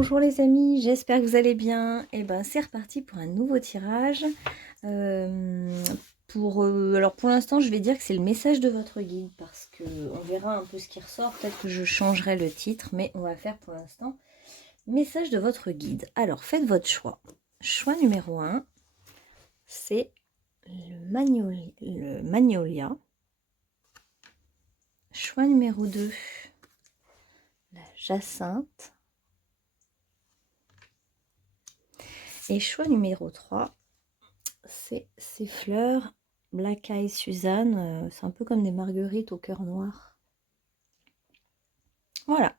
Bonjour les amis, j'espère que vous allez bien. Et ben c'est reparti pour un nouveau tirage. Alors pour l'instant, je vais dire que c'est le message de votre guide parce que on verra un peu ce qui ressort. Peut-être que je changerai le titre, mais on va faire pour l'instant message de votre guide. Alors faites votre choix. Choix numéro 1, c'est le magnolia. Choix numéro 2, la jacinthe. Et choix numéro 3, c'est ces fleurs Black Eye Suzanne. C'est un peu comme des marguerites au cœur noir. Voilà.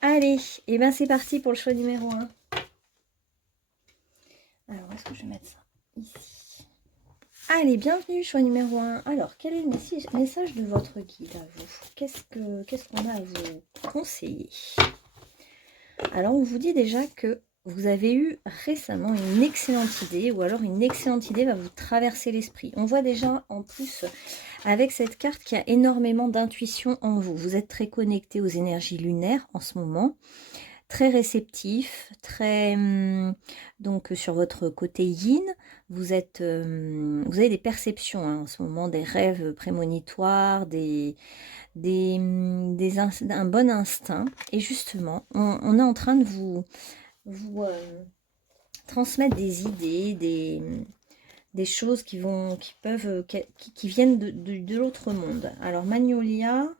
Allez, et ben c'est parti pour le choix numéro 1. Alors, est-ce que je vais mettre ça ici? Allez, bienvenue, choix numéro 1. Alors, quel est le message de votre guide à vous? Qu'est-ce qu'on a à vous conseiller? Alors, on vous dit déjà que vous avez eu récemment une excellente idée, ou alors une excellente idée va vous traverser l'esprit. On voit déjà en plus avec cette carte qu'il y a énormément d'intuition en vous. Vous êtes très connecté aux énergies lunaires en ce moment, très réceptif, très donc sur votre côté yin, vous avez des perceptions hein, en ce moment, des rêves prémonitoires, un bon instinct. Et justement, on est en train de vous transmettre des idées, des choses qui viennent de l'autre monde. Alors Magnolia,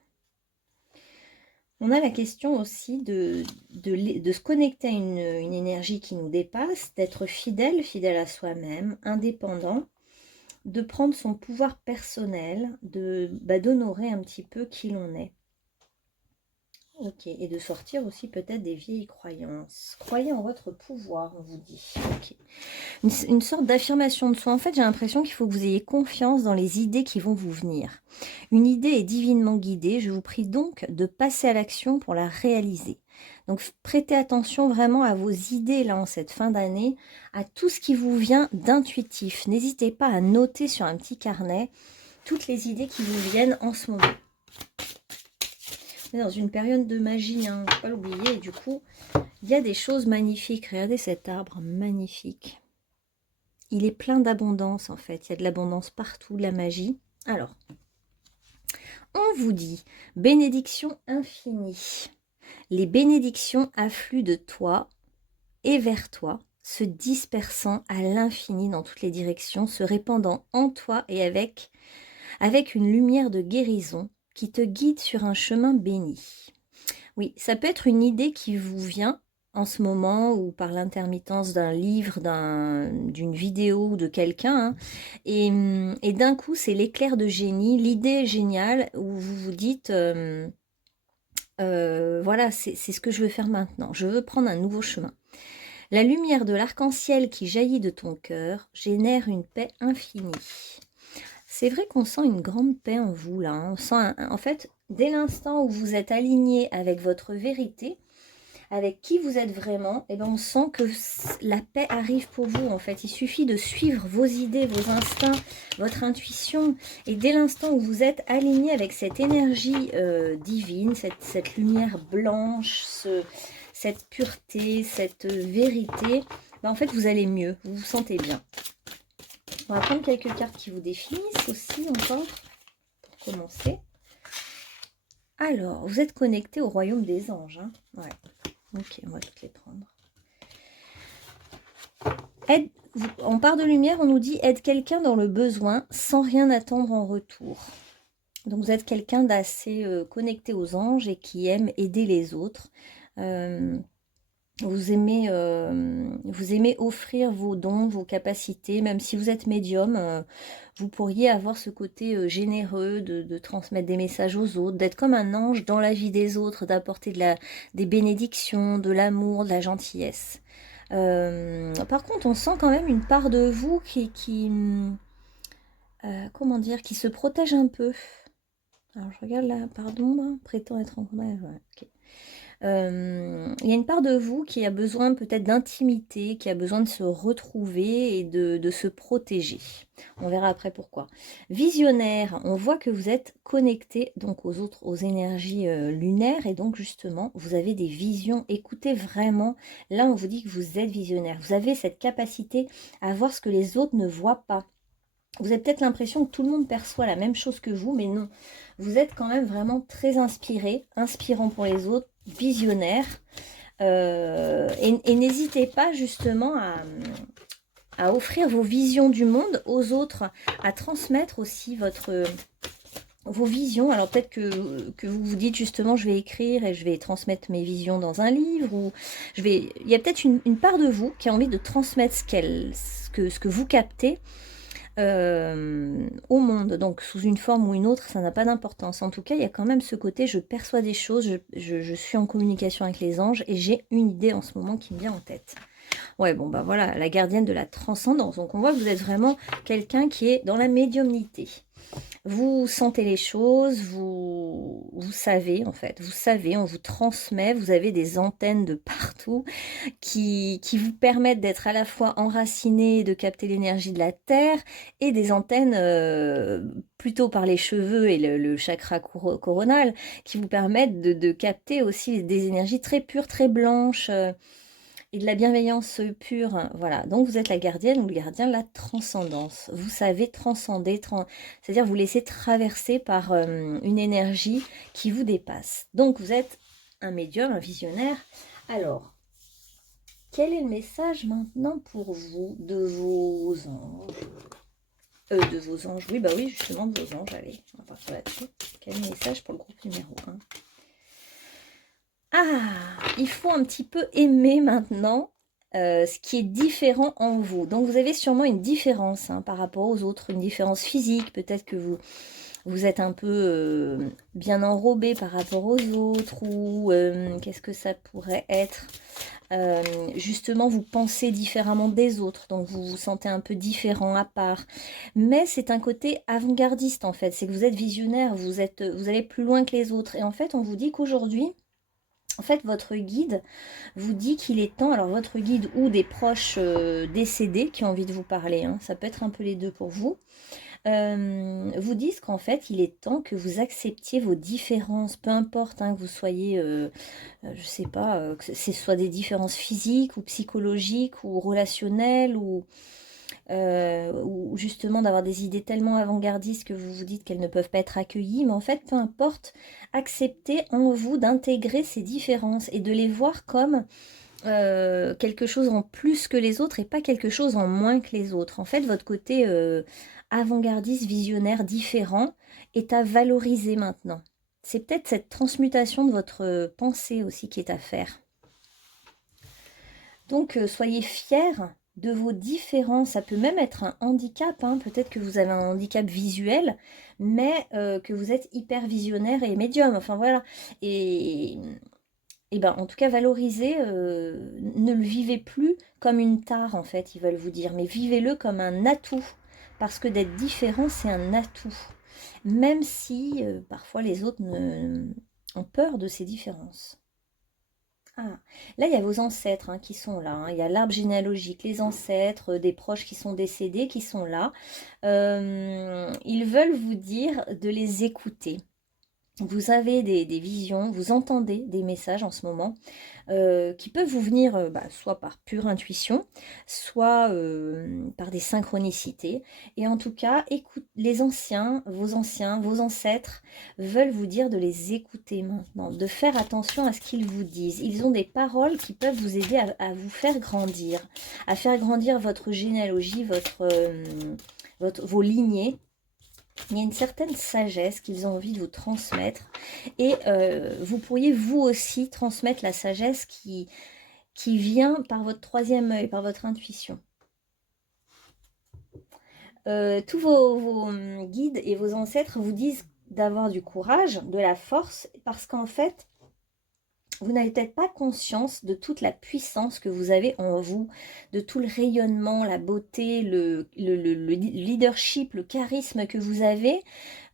on a la question aussi de se connecter à une énergie qui nous dépasse, d'être fidèle à soi-même, indépendant, de prendre son pouvoir personnel, d'honorer un petit peu qui l'on est. Ok, et de sortir aussi peut-être des vieilles croyances. Croyez en votre pouvoir, on vous dit. Ok. Une sorte d'affirmation de soi. En fait, j'ai l'impression qu'il faut que vous ayez confiance dans les idées qui vont vous venir. Une idée est divinement guidée. Je vous prie donc de passer à l'action pour la réaliser. Donc, prêtez attention vraiment à vos idées là en cette fin d'année, à tout ce qui vous vient d'intuitif. N'hésitez pas à noter sur un petit carnet toutes les idées qui vous viennent en ce moment. On est dans une période de magie, hein, faut pas l'oublier. Et du coup, il y a des choses magnifiques. Regardez cet arbre magnifique. Il est plein d'abondance en fait. Il y a de l'abondance partout, de la magie. Alors, on vous dit bénédiction infinie. Les bénédictions affluent de toi et vers toi, se dispersant à l'infini dans toutes les directions, se répandant en toi et avec une lumière de guérison qui te guide sur un chemin béni. Oui, ça peut être une idée qui vous vient en ce moment ou par l'intermittence d'un livre, d'une vidéo ou de quelqu'un. Hein. Et d'un coup, c'est l'éclair de génie, l'idée géniale où vous vous dites, voilà, c'est ce que je veux faire maintenant. Je veux prendre un nouveau chemin. La lumière de l'arc-en-ciel qui jaillit de ton cœur génère une paix infinie. C'est vrai qu'on sent une grande paix en vous, là. Hein. On sent, en fait, dès l'instant où vous êtes aligné avec votre vérité, avec qui vous êtes vraiment, et ben on sent que la paix arrive pour vous, en fait. Il suffit de suivre vos idées, vos instincts, votre intuition. Et dès l'instant où vous êtes aligné avec cette énergie divine, cette lumière blanche, cette pureté, cette vérité, ben en fait, vous allez mieux, vous vous sentez bien. On va prendre quelques cartes qui vous définissent aussi encore, pour commencer. Alors, vous êtes connecté au royaume des anges. Hein, ouais. Ok, on va toutes les prendre. On part de lumière, on nous dit aide quelqu'un dans le besoin sans rien attendre en retour. Donc vous êtes quelqu'un d'assez connecté aux anges et qui aime aider les autres. Vous aimez offrir vos dons, vos capacités, même si vous êtes médium, vous pourriez avoir ce côté généreux de transmettre des messages aux autres, d'être comme un ange dans la vie des autres, d'apporter des bénédictions, de l'amour, de la gentillesse. Par contre, on sent quand même une part de vous comment dire, qui se protège un peu. Alors je regarde là, pardon, là, prétend être en... Ouais, okay. Il y a une part de vous qui a besoin peut-être d'intimité, qui a besoin de se retrouver et de se protéger. On verra après pourquoi. Visionnaire, on voit que vous êtes connecté donc aux autres, aux énergies lunaires, et donc justement, vous avez des visions. Écoutez vraiment, là on vous dit que vous êtes visionnaire. Vous avez cette capacité à voir ce que les autres ne voient pas. Vous avez peut-être l'impression que tout le monde perçoit la même chose que vous, mais non. Vous êtes quand même vraiment très inspiré, inspirant pour les autres, visionnaire. Et n'hésitez pas justement à offrir vos visions du monde aux autres, à transmettre aussi vos visions. Alors peut-être que vous vous dites justement, je vais écrire et je vais transmettre mes visions dans un livre, ou il y a peut-être une part de vous qui a envie de transmettre ce que vous captez au monde, donc sous une forme ou une autre, ça n'a pas d'importance. En tout cas, il y a quand même ce côté, je perçois des choses, je suis en communication avec les anges, et j'ai une idée en ce moment qui me vient en tête. Ouais, bon, bah voilà, la gardienne de la transcendance. Donc on voit que vous êtes vraiment quelqu'un qui est dans la médiumnité. Vous sentez les choses, vous savez en fait, vous savez, on vous transmet, vous avez des antennes de partout qui vous permettent d'être à la fois enraciné, de capter l'énergie de la Terre, et des antennes plutôt par les cheveux et le chakra coronal, qui vous permettent de capter aussi des énergies très pures, très blanches, et de la bienveillance pure. Voilà, donc vous êtes la gardienne ou le gardien de la transcendance. Vous savez transcender, c'est-à-dire vous laisser traverser par une énergie qui vous dépasse. Donc vous êtes un médium, un visionnaire. Alors, quel est le message maintenant pour vous de vos anges? De vos anges, oui, bah oui, justement, de vos anges, allez, on va partir là-dessus. Quel message pour le groupe numéro 1? Ah, il faut un petit peu aimer maintenant ce qui est différent en vous. Donc vous avez sûrement une différence par rapport aux autres, une différence physique, peut-être que vous êtes un peu bien enrobé par rapport aux autres, ou qu'est-ce que ça pourrait être? Justement, vous pensez différemment des autres, donc vous vous sentez un peu différent, à part. Mais c'est un côté avant-gardiste en fait, c'est que vous êtes visionnaire, vous allez plus loin que les autres. Et en fait, on vous dit qu'aujourd'hui, en fait, votre guide vous dit qu'il est temps, alors votre guide ou des proches décédés qui ont envie de vous parler, ça peut être un peu les deux pour vous, vous disent qu'en fait, il est temps que vous acceptiez vos différences, peu importe que vous soyez, je sais pas, que ce soit des différences physiques ou psychologiques ou relationnelles, ou justement d'avoir des idées tellement avant-gardistes que vous vous dites qu'elles ne peuvent pas être accueillies. Mais en fait, peu importe, acceptez en vous d'intégrer ces différences et de les voir comme quelque chose en plus que les autres et pas quelque chose en moins que les autres. En fait, votre côté avant-gardiste, visionnaire, différent est à valoriser maintenant. C'est peut-être cette transmutation de votre pensée aussi qui est à faire. Donc, soyez fiers de vos différences. Ça peut même être un handicap, peut-être que vous avez un handicap visuel, mais que vous êtes hyper visionnaire et médium. Enfin, voilà. Et ben, en tout cas, valorisez, ne le vivez plus comme une tare, en fait, ils veulent vous dire, mais vivez-le comme un atout. Parce que d'être différent, c'est un atout. Même si, parfois, les autres ont peur de ces différences. Ah, là, il y a vos ancêtres qui sont là. Il y a l'arbre généalogique, les ancêtres, des proches qui sont décédés qui sont là. Ils veulent vous dire de les écouter. Vous avez des visions, vous entendez des messages en ce moment qui peuvent vous venir soit par pure intuition, soit par des synchronicités. Et en tout cas, les anciens, vos ancêtres veulent vous dire de les écouter maintenant, de faire attention à ce qu'ils vous disent. Ils ont des paroles qui peuvent vous aider à vous faire grandir, à faire grandir votre généalogie, vos lignées. Il y a une certaine sagesse qu'ils ont envie de vous transmettre, et vous pourriez vous aussi transmettre la sagesse qui vient par votre troisième œil, par votre intuition. Tous vos guides et vos ancêtres vous disent d'avoir du courage, de la force, parce qu'en fait, vous n'avez peut-être pas conscience de toute la puissance que vous avez en vous, de tout le rayonnement, la beauté, le leadership, le charisme que vous avez.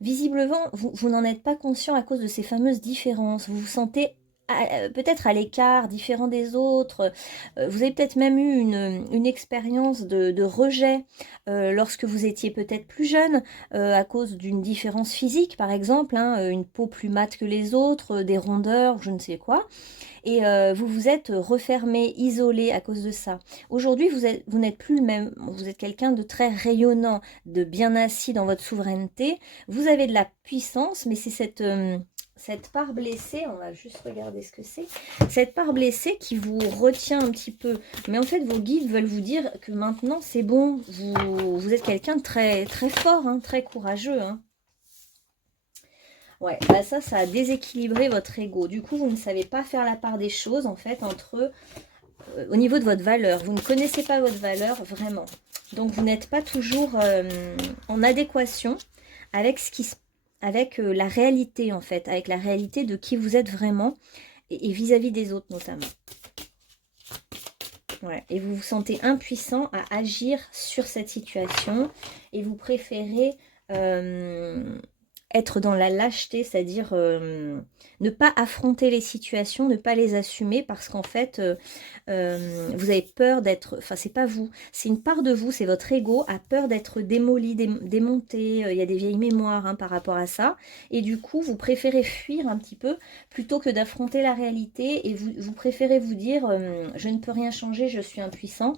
Visiblement, vous n'en êtes pas conscient à cause de ces fameuses différences. Vous vous sentez peut-être à l'écart, différent des autres. Vous avez peut-être même eu une expérience de rejet lorsque vous étiez peut-être plus jeune, à cause d'une différence physique, par exemple, hein, une peau plus mate que les autres, des rondeurs, je ne sais quoi. Et vous vous êtes refermé, isolé à cause de ça. Aujourd'hui, vous n'êtes plus le même. Vous êtes quelqu'un de très rayonnant, de bien assis dans votre souveraineté. Vous avez de la puissance, mais c'est cette part blessée, on va juste regarder ce que c'est, cette part blessée qui vous retient un petit peu. Mais en fait, vos guides veulent vous dire que maintenant, c'est bon, vous êtes quelqu'un de très, très fort, hein, très courageux. Hein. Ouais, bah ça a déséquilibré votre ego. Du coup, vous ne savez pas faire la part des choses, en fait, entre au niveau de votre valeur. Vous ne connaissez pas votre valeur vraiment. Donc, vous n'êtes pas toujours en adéquation avec avec la réalité, en fait, avec la réalité de qui vous êtes vraiment et vis-à-vis des autres, notamment. Ouais. Et vous vous sentez impuissant à agir sur cette situation et vous préférez être dans la lâcheté, c'est-à-dire ne pas affronter les situations, ne pas les assumer parce qu'en fait, vous avez peur d'être... Enfin, c'est pas vous, c'est une part de vous, c'est votre ego a peur d'être démoli, démonté. Il y a des vieilles mémoires hein, par rapport à ça. Et du coup, vous préférez fuir un petit peu plutôt que d'affronter la réalité et vous préférez vous dire je ne peux rien changer, je suis impuissant.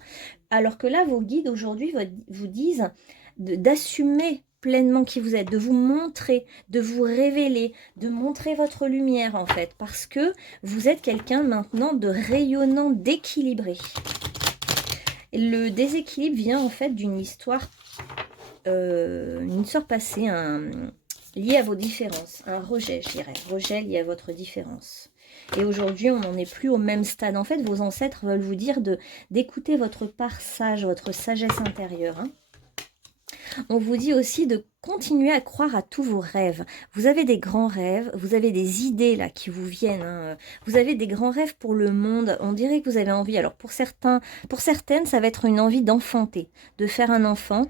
Alors que là, vos guides aujourd'hui vous disent d'assumer pleinement qui vous êtes, de vous montrer, de vous révéler, de montrer votre lumière en fait, parce que vous êtes quelqu'un maintenant de rayonnant, d'équilibré. Le déséquilibre vient en fait d'une histoire passée, liée à vos différences, un rejet, je dirais, rejet lié à votre différence. Et aujourd'hui, on n'en est plus au même stade. En fait, vos ancêtres veulent vous dire d'écouter votre part sage, votre sagesse intérieure. Hein. On vous dit aussi de continuer à croire à tous vos rêves. Vous avez des grands rêves, vous avez des idées là qui vous viennent. Hein. Vous avez des grands rêves pour le monde. On dirait que vous avez envie. Alors pour certaines, ça va être une envie d'enfanter, de faire un enfant.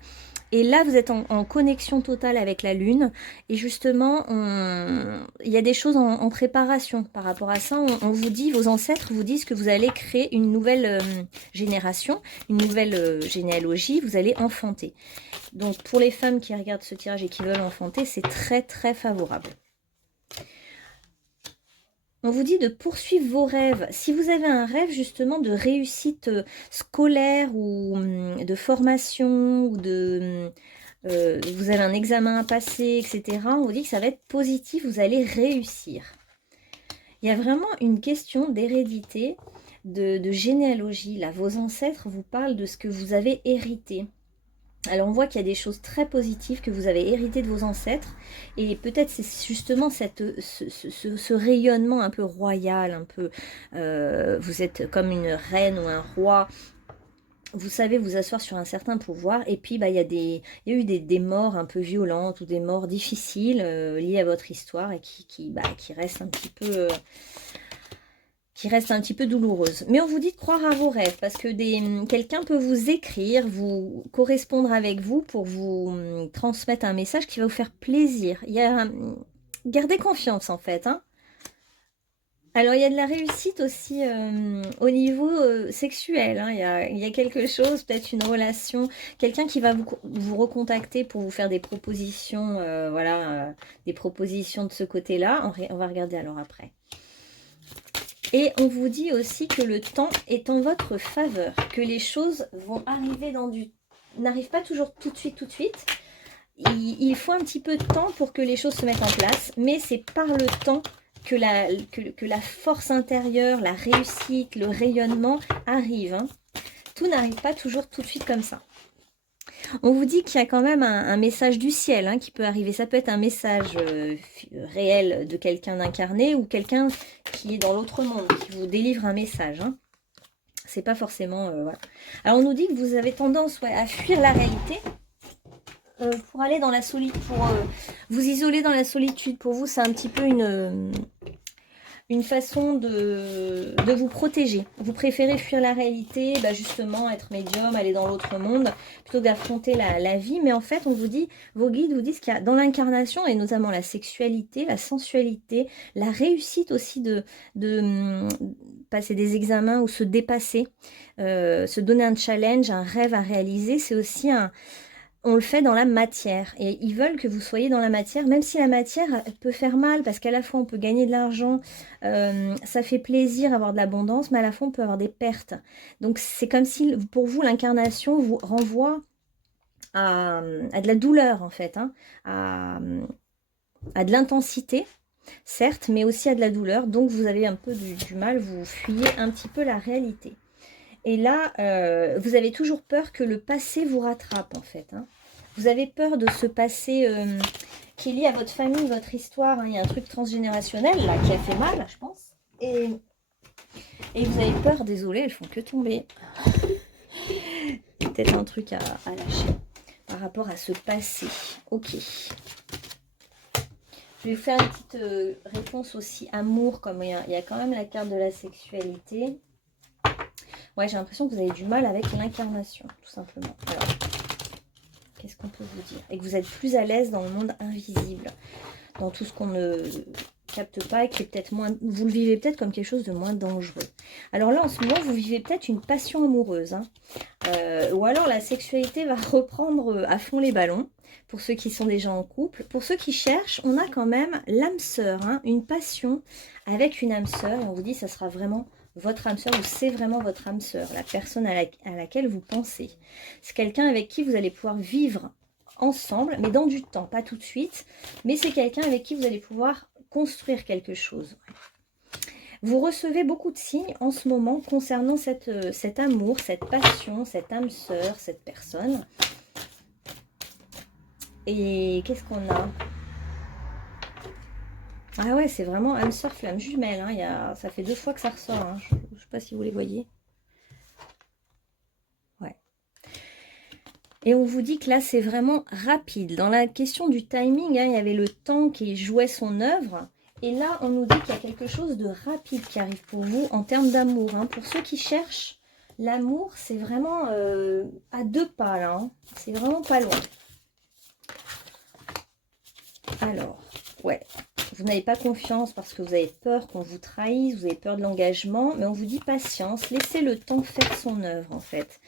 Et là, vous êtes en connexion totale avec la Lune. Et justement, il y a des choses en préparation par rapport à ça. On vous dit, vos ancêtres vous disent que vous allez créer une nouvelle génération, une nouvelle généalogie. Vous allez enfanter. Donc, pour les femmes qui regardent ce tirage et qui veulent enfanter, c'est très, très favorable. On vous dit de poursuivre vos rêves. Si vous avez un rêve justement de réussite scolaire ou de formation ou de... vous avez un examen à passer, etc. On vous dit que ça va être positif, vous allez réussir. Il y a vraiment une question d'hérédité, de généalogie. Là, vos ancêtres vous parlent de ce que vous avez hérité. Alors on voit qu'il y a des choses très positives que vous avez héritées de vos ancêtres et peut-être c'est justement ce rayonnement un peu royal, un peu vous êtes comme une reine ou un roi, vous savez vous asseoir sur un certain pouvoir et puis bah, il y a eu des morts un peu violentes ou des morts difficiles liées à votre histoire et qui restent un petit peu... qui reste un petit peu douloureuse. Mais on vous dit de croire à vos rêves, parce que quelqu'un peut vous écrire, vous correspondre avec vous pour vous transmettre un message qui va vous faire plaisir. Gardez confiance en fait. Hein. Alors il y a de la réussite aussi au niveau sexuel. Hein. Il y a quelque chose, peut-être une relation, quelqu'un qui va vous recontacter pour vous faire des propositions, des propositions de ce côté-là. On va regarder alors après. Et on vous dit aussi que le temps est en votre faveur, que les choses vont arriver n'arrivent pas toujours tout de suite. Il faut un petit peu de temps pour que les choses se mettent en place, mais c'est par le temps que la force intérieure, la réussite, le rayonnement arrivent. Hein. Tout n'arrive pas toujours tout de suite comme ça. On vous dit qu'il y a quand même un message du ciel hein, qui peut arriver. Ça peut être un message réel de quelqu'un d'incarné ou quelqu'un qui est dans l'autre monde, qui vous délivre un message. Hein. C'est pas forcément... voilà. Alors on nous dit que vous avez tendance à fuir la réalité pour aller dans la solitude, pour vous isoler dans la solitude. Pour vous, c'est un petit peu une façon de vous protéger. Vous préférez fuir la réalité, bah justement être médium, aller dans l'autre monde, plutôt que d'affronter la vie. Mais en fait, on vous dit, vos guides vous disent qu'il y a dans l'incarnation, et notamment la sexualité, la sensualité, la réussite aussi de passer des examens ou se dépasser, se donner un challenge, un rêve à réaliser, c'est aussi on le fait dans la matière et ils veulent que vous soyez dans la matière, même si la matière peut faire mal parce qu'à la fois on peut gagner de l'argent, ça fait plaisir avoir de l'abondance, mais à la fois on peut avoir des pertes. Donc c'est comme si pour vous l'incarnation vous renvoie à de la douleur en fait, hein, à de l'intensité, certes, mais aussi à de la douleur. Donc vous avez un peu du mal, vous fuyez un petit peu la réalité. Et là, vous avez toujours peur que le passé vous rattrape, en fait. Hein. Vous avez peur de ce passé qui est lié à votre famille, votre histoire. Hein. Il y a un truc transgénérationnel, là, qui a fait mal, je pense. Et vous avez peur, désolé, elles font que tomber. Peut-être un truc à lâcher par rapport à ce passé. Ok. Je vais vous faire une petite réponse aussi amour, comme il y a quand même la carte de la sexualité. Ouais, j'ai l'impression que vous avez du mal avec l'incarnation, tout simplement. Alors, qu'est-ce qu'on peut vous dire? Et que vous êtes plus à l'aise dans le monde invisible, dans tout ce qu'on ne capte pas et qui est peut-être moins... Vous le vivez peut-être comme quelque chose de moins dangereux. Alors là, en ce moment, vous vivez peut-être une passion amoureuse. Hein. Ou alors la sexualité va reprendre à fond les ballons, pour ceux qui sont déjà en couple. Pour ceux qui cherchent, on a quand même l'âme sœur, hein, une passion avec une âme sœur. Et on vous dit, ça sera vraiment... votre âme sœur, ou c'est vraiment votre âme sœur, la personne à laquelle vous pensez. C'est quelqu'un avec qui vous allez pouvoir vivre ensemble, mais dans du temps, pas tout de suite, mais c'est quelqu'un avec qui vous allez pouvoir construire quelque chose. Vous recevez beaucoup de signes en ce moment concernant cet amour, cette passion, cette âme sœur, cette personne. Et qu'est-ce qu'on a? Ah ouais, c'est vraiment âme sœur, flamme jumelle. Hein. Ça fait 2 fois que ça ressort. Hein. Je ne sais pas si vous les voyez. Ouais. Et on vous dit que là, c'est vraiment rapide. Dans la question du timing, hein, il y avait le temps qui jouait son œuvre. Et là, on nous dit qu'il y a quelque chose de rapide qui arrive pour vous en termes d'amour. Hein. Pour ceux qui cherchent l'amour, c'est vraiment à 2 pas là. Hein. C'est vraiment pas loin. Alors, ouais. Vous n'avez pas confiance parce que vous avez peur qu'on vous trahisse, vous avez peur de l'engagement. Mais on vous dit patience, laissez le temps faire son œuvre en fait.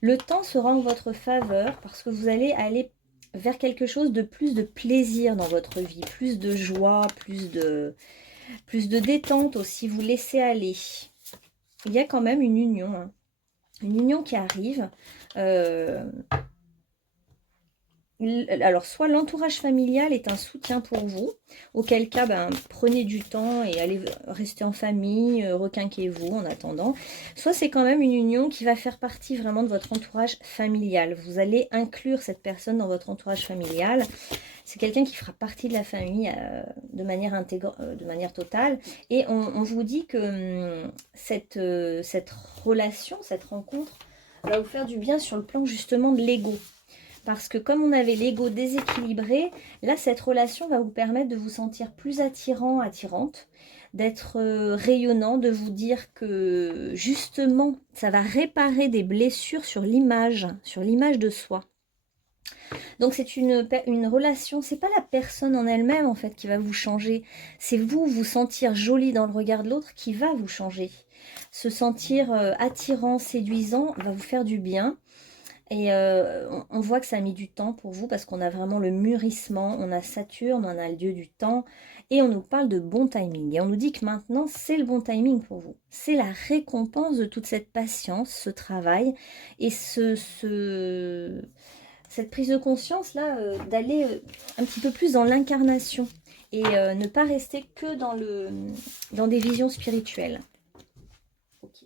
Le temps sera en votre faveur parce que vous allez aller vers quelque chose de plus de plaisir dans votre vie, plus de joie, plus de détente aussi, vous laissez aller. Il y a quand même une union, hein. Une union qui arrive. Alors, soit l'entourage familial est un soutien pour vous, auquel cas, ben, prenez du temps et allez rester en famille, requinquez-vous en attendant. Soit c'est quand même une union qui va faire partie vraiment de votre entourage familial. Vous allez inclure cette personne dans votre entourage familial. C'est quelqu'un qui fera partie de la famille de manière totale. Et on vous dit que cette relation, cette rencontre, va vous faire du bien sur le plan justement de l'ego. Parce que comme on avait l'ego déséquilibré, là, cette relation va vous permettre de vous sentir plus attirant, attirante, d'être rayonnant, de vous dire que justement, ça va réparer des blessures sur l'image de soi. Donc c'est une relation, c'est pas la personne en elle-même en fait qui va vous changer, c'est vous sentir jolie dans le regard de l'autre qui va vous changer. Se sentir attirant, séduisant va vous faire du bien. Et on voit que ça a mis du temps pour vous parce qu'on a vraiment le mûrissement, on a Saturne, on a le dieu du temps et on nous parle de bon timing. Et on nous dit que maintenant, c'est le bon timing pour vous. C'est la récompense de toute cette patience, ce travail et cette prise de conscience là, d'aller un petit peu plus dans l'incarnation et ne pas rester que dans des visions spirituelles. Ok.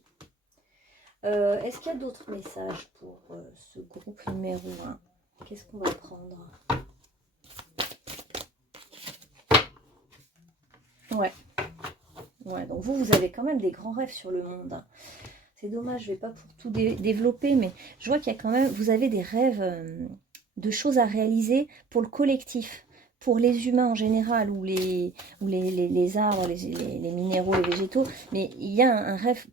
Est-ce qu'il y a d'autres messages pour ce groupe numéro 1? Qu'est-ce qu'on va prendre? Ouais. Ouais, donc vous avez quand même des grands rêves sur le monde. C'est dommage, je ne vais pas pour tout développer, mais je vois qu'il y a quand même, vous avez des rêves de choses à réaliser pour le collectif, pour les humains en général, ou les arbres, les minéraux, les végétaux, mais il y a un rêve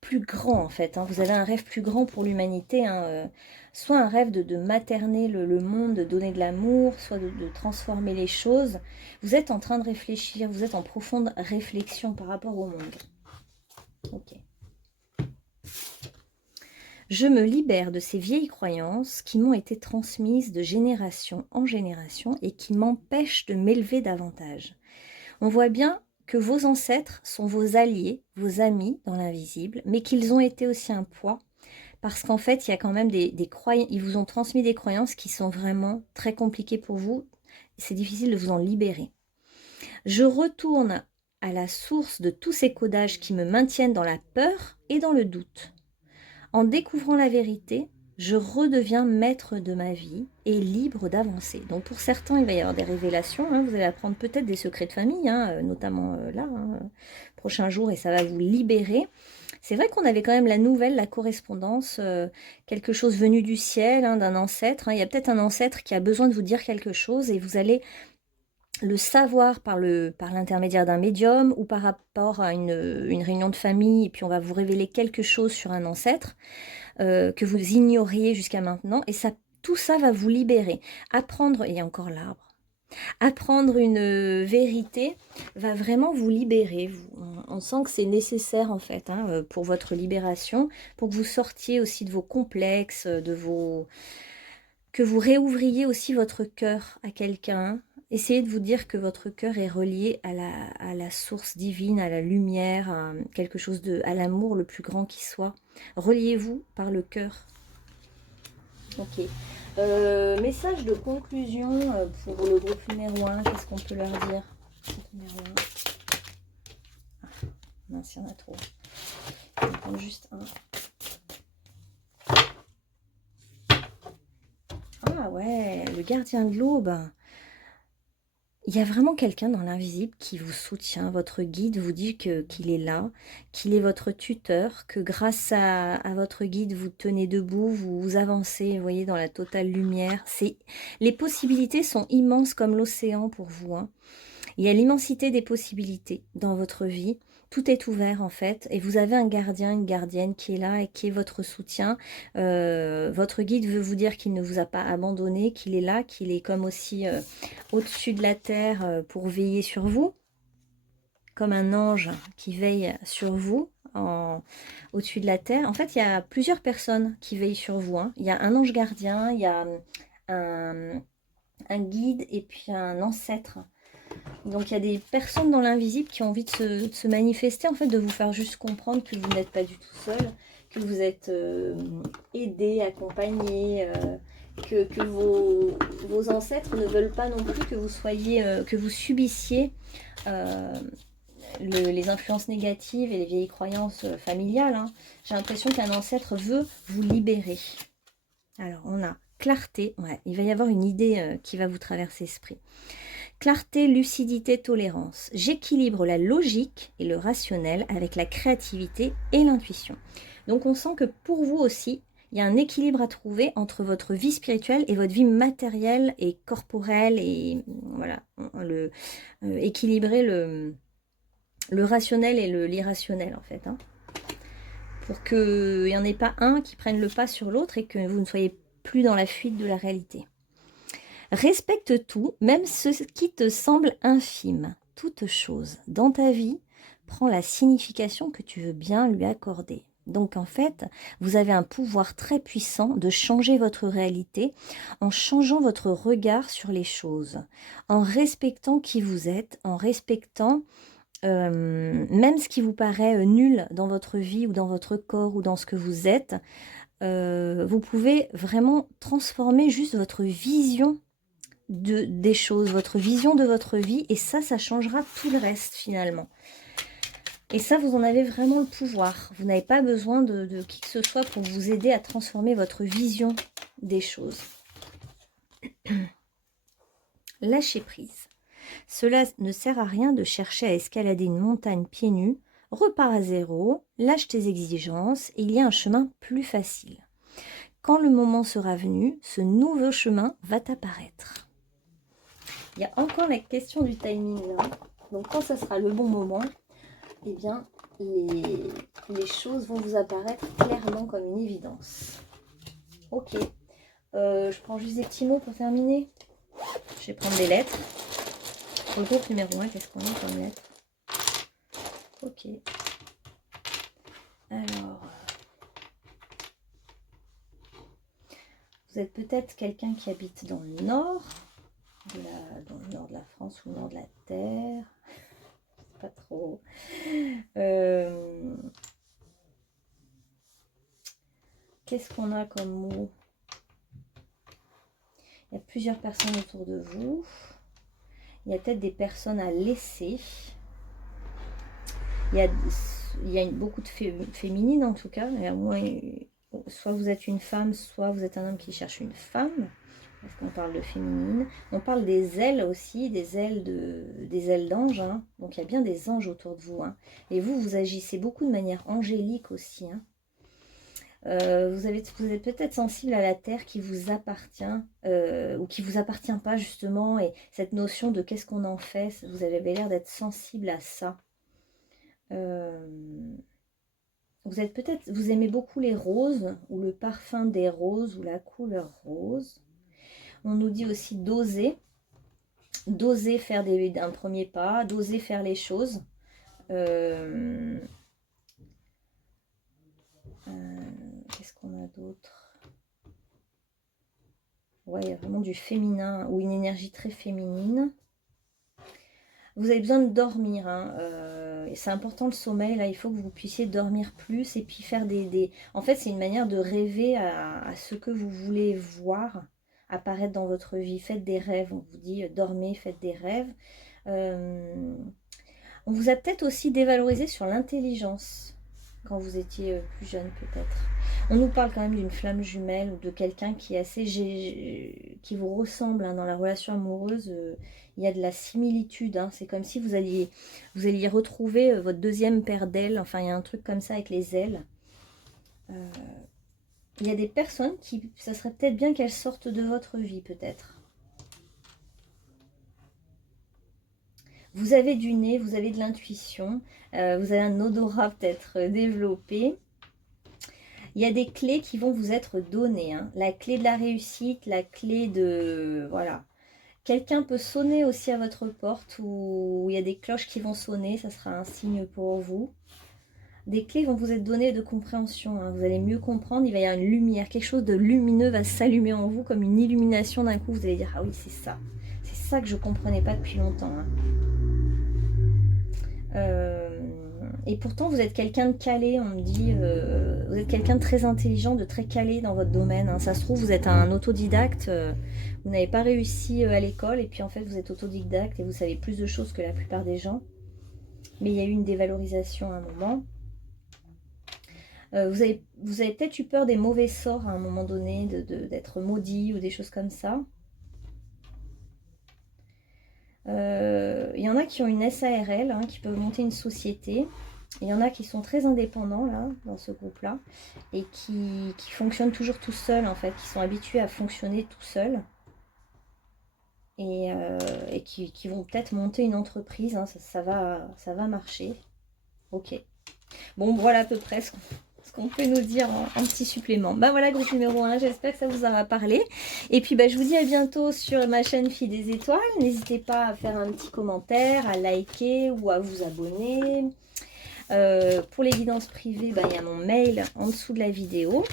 plus grand en fait, hein. Vous avez un rêve plus grand pour l'humanité, hein, soit un rêve de materner le monde, de donner de l'amour, soit de transformer les choses. Vous êtes en train de réfléchir, vous êtes en profonde réflexion par rapport au monde. Ok. Je me libère de ces vieilles croyances qui m'ont été transmises de génération en génération et qui m'empêchent de m'élever davantage. On voit bien que vos ancêtres sont vos alliés, vos amis dans l'invisible, mais qu'ils ont été aussi un poids, parce qu'en fait, il y a quand même des croyances, ils vous ont transmis des croyances qui sont vraiment très compliquées pour vous. C'est difficile de vous en libérer. Je retourne à la source de tous ces codages qui me maintiennent dans la peur et dans le doute. En découvrant la vérité, je redeviens maître de ma vie et libre d'avancer. Donc pour certains, il va y avoir des révélations, hein, vous allez apprendre peut-être des secrets de famille, hein, notamment là, prochain jour, et ça va vous libérer. C'est vrai qu'on avait quand même la nouvelle, la correspondance, quelque chose venu du ciel, hein, d'un ancêtre. Hein. Il y a peut-être un ancêtre qui a besoin de vous dire quelque chose et vous allez le savoir par l'intermédiaire d'un médium ou par rapport à une réunion de famille, et puis on va vous révéler quelque chose sur un ancêtre que vous ignoriez jusqu'à maintenant, et ça, tout ça va vous libérer. Apprendre, il y a encore l'arbre, apprendre une vérité va vraiment vous libérer. On sent que c'est nécessaire en fait, hein, pour votre libération, pour que vous sortiez aussi de vos complexes, que vous réouvriez aussi votre cœur à quelqu'un. Essayez de vous dire que votre cœur est relié à la source divine, à la lumière, à quelque chose à l'amour le plus grand qui soit. Reliez-vous par le cœur. Ok. Message de conclusion pour le groupe numéro 1. Qu'est-ce qu'on peut leur dire? Numéro 1. Ah, mince, il y en a trop. Je vais prendre juste un. Ah ouais, le gardien de l'aube. Il y a vraiment quelqu'un dans l'invisible qui vous soutient, votre guide vous dit qu'il est là, qu'il est votre tuteur, que grâce à votre guide, vous tenez debout, vous avancez, vous voyez, dans la totale lumière. Les possibilités sont immenses comme l'océan pour vous, hein. Il y a l'immensité des possibilités dans votre vie. Tout est ouvert en fait, et vous avez un gardien, une gardienne qui est là et qui est votre soutien. Votre guide veut vous dire qu'il ne vous a pas abandonné, qu'il est là, qu'il est comme aussi au-dessus de la terre pour veiller sur vous, comme un ange qui veille sur vous au-dessus de la terre. En fait, il y a plusieurs personnes qui veillent sur vous, hein. Il y a un ange gardien, il y a un guide et puis un ancêtre. Donc il y a des personnes dans l'invisible qui ont envie de se manifester, en fait, de vous faire juste comprendre que vous n'êtes pas du tout seul, que vous êtes aidé, accompagné, que vos ancêtres ne veulent pas non plus que vous soyez, que vous subissiez les influences négatives et les vieilles croyances familiales, hein. J'ai l'impression qu'un ancêtre veut vous libérer. Alors on a clarté, ouais, il va y avoir une idée qui va vous traverser l'esprit. Clarté, lucidité, tolérance. J'équilibre la logique et le rationnel avec la créativité et l'intuition. Donc on sent que pour vous aussi, il y a un équilibre à trouver entre votre vie spirituelle et votre vie matérielle et corporelle. Et voilà, équilibrer le rationnel et l'irrationnel en fait, hein, pour qu'il n'y en ait pas un qui prenne le pas sur l'autre et que vous ne soyez plus dans la fuite de la réalité. Respecte tout, même ce qui te semble infime. Toute chose dans ta vie prend la signification que tu veux bien lui accorder. Donc en fait, vous avez un pouvoir très puissant de changer votre réalité en changeant votre regard sur les choses, en respectant qui vous êtes, en respectant même ce qui vous paraît nul dans votre vie ou dans votre corps ou dans ce que vous êtes. Vous pouvez vraiment transformer juste votre vision des choses, votre vision de votre vie, et ça changera tout le reste finalement. Et ça, vous en avez vraiment le pouvoir. Vous n'avez pas besoin de qui que ce soit pour vous aider à transformer votre vision des choses. Lâchez prise. Cela ne sert à rien de chercher à escalader une montagne pieds nus. Repars à zéro, lâche tes exigences et il y a un chemin plus facile. Quand le moment sera venu, ce nouveau chemin va t'apparaître. Il y a encore la question du timing là. Donc quand ça sera le bon moment, eh bien les choses vont vous apparaître clairement comme une évidence. Ok. Je prends juste des petits mots pour terminer. Je vais prendre des lettres. Pour le groupe numéro 1, qu'est-ce qu'on a comme lettre? Ok. Alors, vous êtes peut-être quelqu'un qui habite dans le nord, dans le nord de la France ou le nord de la Terre. Pas trop. Qu'est-ce qu'on a comme mot? Il y a plusieurs personnes autour de vous. Il y a peut-être des personnes à laisser. Il y a beaucoup de féminines en tout cas. Il y a moins, soit vous êtes une femme, soit vous êtes un homme qui cherche une femme. Parce qu'on parle de féminine. On parle des ailes aussi, des ailes d'ange. Hein. Donc il y a bien des anges autour de vous. Hein. Et vous agissez beaucoup de manière angélique aussi. Hein. Vous êtes peut-être sensible à la terre qui vous appartient ou qui vous appartient pas justement. Et cette notion de qu'est-ce qu'on en fait, vous avez l'air d'être sensible à ça. Vous aimez beaucoup les roses ou le parfum des roses ou la couleur rose. On nous dit aussi d'oser faire un premier pas, d'oser faire les choses. Qu'est-ce qu'on a d'autre? Ouais, il y a vraiment du féminin ou une énergie très féminine. Vous avez besoin de dormir. Hein, et c'est important le sommeil. Là, il faut que vous puissiez dormir plus et puis faire En fait, c'est une manière de rêver à ce que vous voulez voir apparaître dans votre vie. Faites des rêves. On vous dit dormez, faites des rêves. On vous a peut-être aussi dévalorisé sur l'intelligence quand vous étiez plus jeune peut-être. On nous parle quand même d'une flamme jumelle ou de quelqu'un qui est assez qui vous ressemble hein, dans la relation amoureuse. Il y a de la similitude. Hein. C'est comme si vous alliez retrouver votre deuxième paire d'ailes. Enfin, il y a un truc comme ça avec les ailes. Il y a des personnes ça serait peut-être bien qu'elles sortent de votre vie peut-être. Vous avez du nez, vous avez de l'intuition, vous avez un odorat peut-être développé. Il y a des clés qui vont vous être données. Hein. La clé de la réussite, la clé de... Voilà. Quelqu'un peut sonner aussi à votre porte ou il y a des cloches qui vont sonner, ça sera un signe pour vous. Des clés vont vous être données de compréhension. Hein. Vous allez mieux comprendre, il va y avoir une lumière, quelque chose de lumineux va s'allumer en vous comme une illumination d'un coup. Vous allez dire, ah oui, c'est ça. C'est ça que je ne comprenais pas depuis longtemps. Hein. Et pourtant vous êtes quelqu'un de calé, on me dit, vous êtes quelqu'un de très intelligent, de très calé dans votre domaine, hein. Ça se trouve vous êtes un autodidacte, vous n'avez pas réussi à l'école et puis en fait vous êtes autodidacte et vous savez plus de choses que la plupart des gens, mais il y a eu une dévalorisation à un moment. Vous avez peut-être eu peur des mauvais sorts à un moment donné, d'être maudit ou des choses comme ça. Il y en a qui ont une SARL, hein, qui peuvent monter une société. Il y en a qui sont très indépendants là, dans ce groupe-là, et qui fonctionnent toujours tout seuls en fait, qui sont habitués à fonctionner tout seuls. Et qui vont peut-être monter une entreprise, hein, ça va marcher. Ok. Bon, voilà à peu près ce qu'on peut nous dire en petit supplément. Bah voilà, groupe numéro 1, j'espère que ça vous aura parlé. Et puis bah, je vous dis à bientôt sur ma chaîne Fille des Étoiles. N'hésitez pas à faire un petit commentaire, à liker ou à vous abonner. Pour les guidances privées, bah, il y a mon mail en dessous de la vidéo.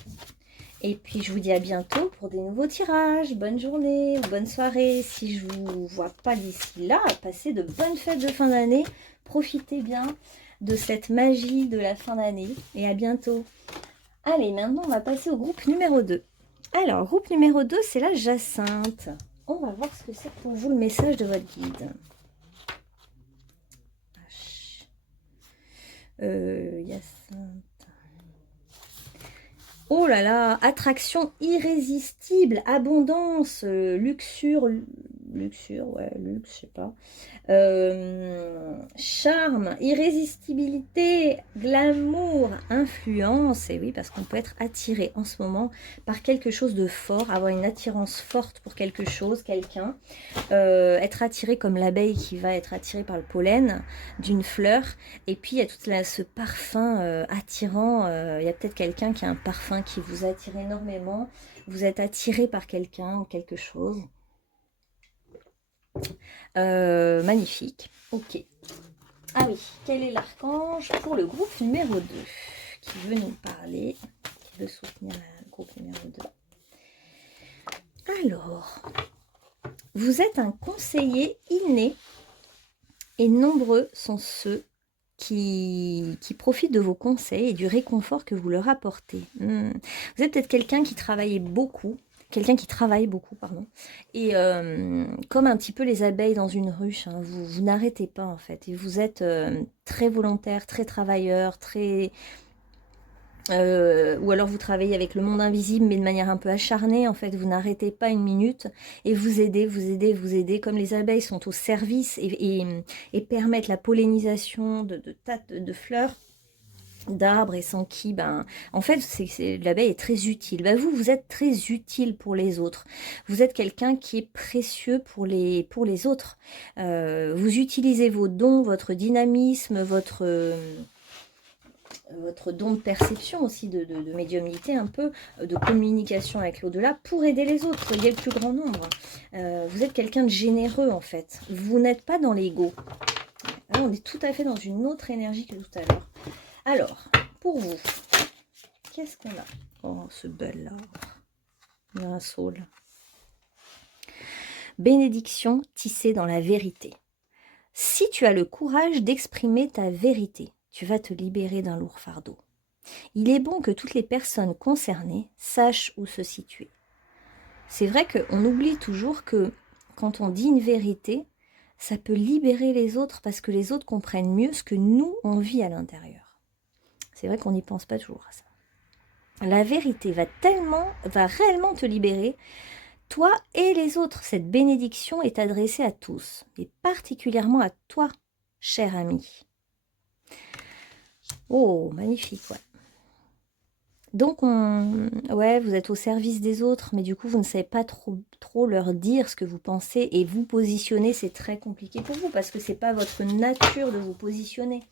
Et puis je vous dis à bientôt pour des nouveaux tirages. Bonne journée ou bonne soirée. Si je ne vous vois pas d'ici là, passez de bonnes fêtes de fin d'année. Profitez bien de cette magie de la fin d'année. Et à bientôt. Allez, maintenant on va passer au groupe numéro 2. Alors, groupe numéro 2, c'est la Jacinthe. On va voir ce que c'est pour vous le message de votre guide. Jacinthe. Oh là là, attraction irrésistible, abondance, luxure, luxure, ouais, luxe, je sais pas. Charme, irrésistibilité, glamour, influence, et oui, parce qu'on peut être attiré en ce moment par quelque chose de fort, avoir une attirance forte pour quelque chose, quelqu'un, être attiré comme l'abeille qui va être attirée par le pollen d'une fleur, et puis il y a tout ce parfum attirant, il y a peut-être quelqu'un qui a un parfum qui vous attire énormément, vous êtes attiré par quelqu'un ou quelque chose. Magnifique. Ok. Ah oui, quel est l'archange pour le groupe numéro 2 qui veut nous parler, qui veut soutenir le groupe numéro 2. Alors, vous êtes un conseiller inné et nombreux sont ceux qui profitent de vos conseils et du réconfort que vous leur apportez. Vous êtes peut-être quelqu'un qui travaille beaucoup, pardon, et comme un petit peu les abeilles dans une ruche, hein, vous n'arrêtez pas en fait, et vous êtes très volontaire, très travailleur, très... ou alors vous travaillez avec le monde invisible, mais de manière un peu acharnée, en fait, vous n'arrêtez pas une minute, et vous aidez, comme les abeilles sont au service et permettent la pollinisation de tas de fleurs, d'arbres, et sans qui, ben, en fait, l'abeille est très utile. Ben, vous êtes très utile pour les autres. Vous êtes quelqu'un qui est précieux pour les autres. Vous utilisez vos dons, votre dynamisme, votre don de perception aussi, de médiumnité un peu, de communication avec l'au-delà pour aider les autres, soyez le plus grand nombre. Vous êtes quelqu'un de généreux en fait. Vous n'êtes pas dans l'ego. Là, on est tout à fait dans une autre énergie que tout à l'heure. Alors, pour vous, qu'est-ce qu'on a? Oh, ce bel là. Il y a un saule. Bénédiction tissée dans la vérité. Si tu as le courage d'exprimer ta vérité, tu vas te libérer d'un lourd fardeau. Il est bon que toutes les personnes concernées sachent où se situer. C'est vrai qu'on oublie toujours que quand on dit une vérité, ça peut libérer les autres parce que les autres comprennent mieux ce que nous, on vit à l'intérieur. C'est vrai qu'on n'y pense pas toujours à ça. La vérité va réellement te libérer, toi et les autres. Cette bénédiction est adressée à tous, et particulièrement à toi, cher ami. Oh, magnifique, ouais. Donc, ouais, vous êtes au service des autres, mais du coup, vous ne savez pas trop leur dire ce que vous pensez, et vous positionner, c'est très compliqué pour vous, parce que c'est pas votre nature de vous positionner.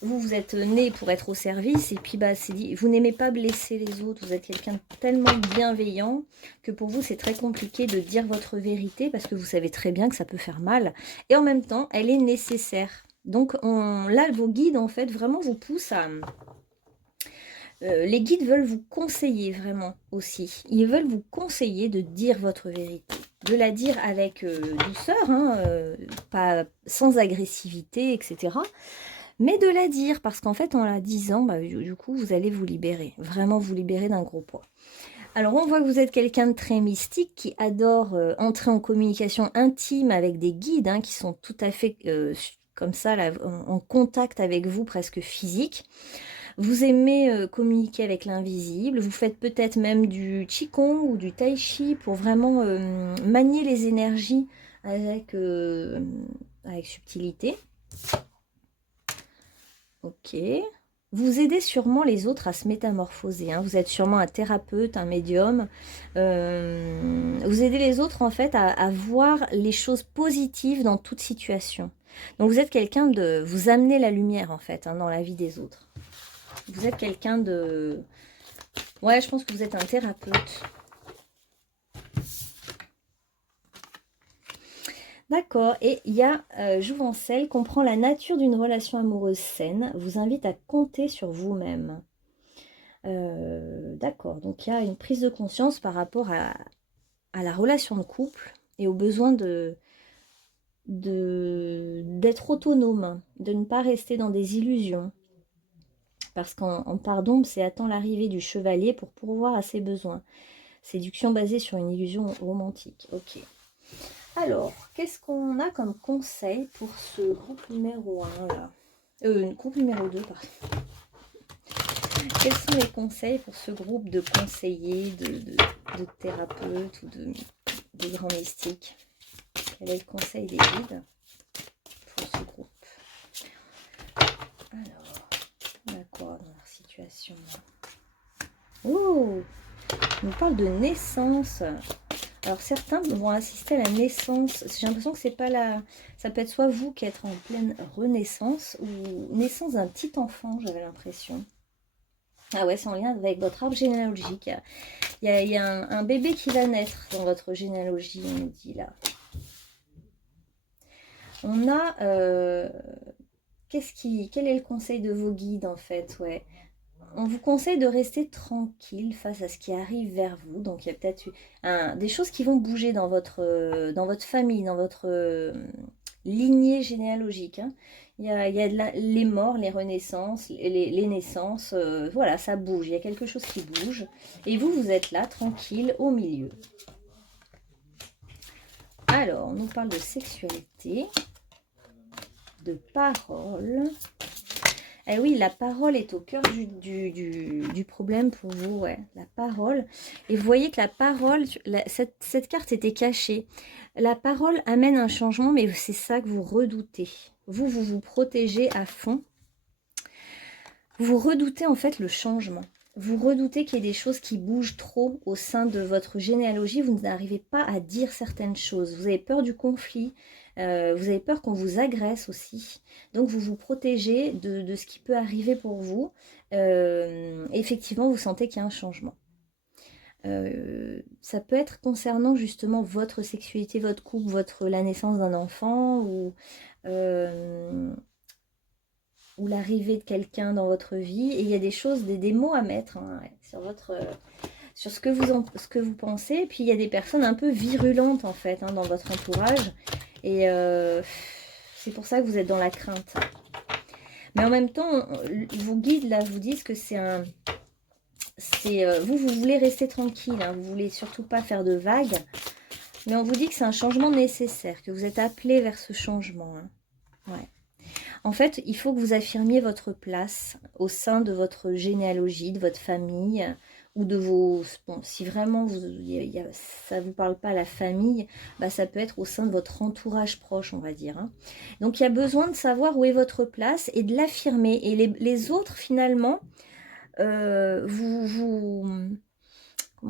Vous êtes né pour être au service, et puis bah, vous n'aimez pas blesser les autres, vous êtes quelqu'un de tellement bienveillant que pour vous c'est très compliqué de dire votre vérité parce que vous savez très bien que ça peut faire mal, et en même temps elle est nécessaire. Donc là vos guides en fait vraiment vous poussent à... les guides veulent vous conseiller vraiment aussi, ils veulent vous conseiller de dire votre vérité, de la dire avec douceur, hein, pas sans agressivité, etc., mais de la dire, parce qu'en fait, en la disant, bah, du coup, vous allez vous libérer. Vraiment vous libérer d'un gros poids. Alors, on voit que vous êtes quelqu'un de très mystique, qui adore entrer en communication intime avec des guides, hein, qui sont tout à fait comme ça, là, en contact avec vous, presque physique. Vous aimez communiquer avec l'invisible. Vous faites peut-être même du qigong ou du tai chi pour vraiment manier les énergies avec subtilité. Ok. Vous aidez sûrement les autres à se métamorphoser, hein. Vous êtes sûrement un thérapeute, un médium. Vous aidez les autres en fait à voir les choses positives dans toute situation. Donc vous êtes quelqu'un de... Vous amenez la lumière en fait, hein, dans la vie des autres. Vous êtes quelqu'un de... Ouais, je pense que vous êtes un thérapeute. D'accord, et il y a Jouvencel, comprend la nature d'une relation amoureuse saine, vous invite à compter sur vous-même. D'accord, donc il y a une prise de conscience par rapport à la relation de couple et au besoin d'être autonome, de ne pas rester dans des illusions. Parce qu'en part d'ombre, c'est attend l'arrivée du chevalier pour pourvoir à ses besoins. Séduction basée sur une illusion romantique. Ok. Alors, qu'est-ce qu'on a comme conseil pour ce groupe numéro 1 là groupe numéro 2, pardon. Quels sont les conseils pour ce groupe de conseillers, de thérapeutes ou de grands mystiques? Quel est le conseil des guides pour ce groupe? Alors, on a quoi dans leur situation là? Oh, on nous parle de naissance. Alors certains vont assister à la naissance. J'ai l'impression que c'est pas la... Ça peut être soit vous qui êtes en pleine renaissance ou naissance d'un petit enfant, j'avais l'impression. Ah ouais, c'est en lien avec votre arbre généalogique. Il y a un bébé qui va naître dans votre généalogie, on nous dit là. On a... quel est le conseil de vos guides en fait? Ouais. On vous conseille de rester tranquille face à ce qui arrive vers vous. Donc il y a peut-être des choses qui vont bouger dans votre famille, dans votre lignée généalogique. Hein. Il y a les morts, les renaissances, les naissances. Voilà, ça bouge. Il y a quelque chose qui bouge. Et vous, vous êtes là, tranquille, au milieu. Alors, on nous parle de sexualité, de parole. Eh oui, la parole est au cœur du problème pour vous, ouais, la parole. Et vous voyez que la parole, cette carte était cachée. La parole amène un changement, mais c'est ça que vous redoutez. Vous vous protégez à fond. Vous redoutez en fait le changement. Vous redoutez qu'il y ait des choses qui bougent trop au sein de votre généalogie. Vous n'arrivez pas à dire certaines choses. Vous avez peur du conflit. Vous avez peur qu'on vous agresse aussi. Donc vous vous protégez de ce qui peut arriver pour vous. Effectivement, vous sentez qu'il y a un changement. Ça peut être concernant justement votre sexualité, votre couple, la naissance d'un enfant ou l'arrivée de quelqu'un dans votre vie. Et il y a des choses, des mots à mettre hein, sur ce que vous pensez. Et puis il y a des personnes un peu virulentes en fait hein, dans votre entourage. Et c'est pour ça que vous êtes dans la crainte. Mais en même temps, vos guides là vous disent que vous voulez rester tranquille. Hein, vous voulez surtout pas faire de vagues. Mais on vous dit que c'est un changement nécessaire, que vous êtes appelé vers ce changement. Hein. Ouais. En fait, il faut que vous affirmiez votre place au sein de votre généalogie, de votre famille, ou de vos... Bon, si vraiment ça ne vous parle pas la famille, bah, ça peut être au sein de votre entourage proche, on va dire. Hein. Donc, il y a besoin de savoir où est votre place et de l'affirmer. Et les autres, finalement, comment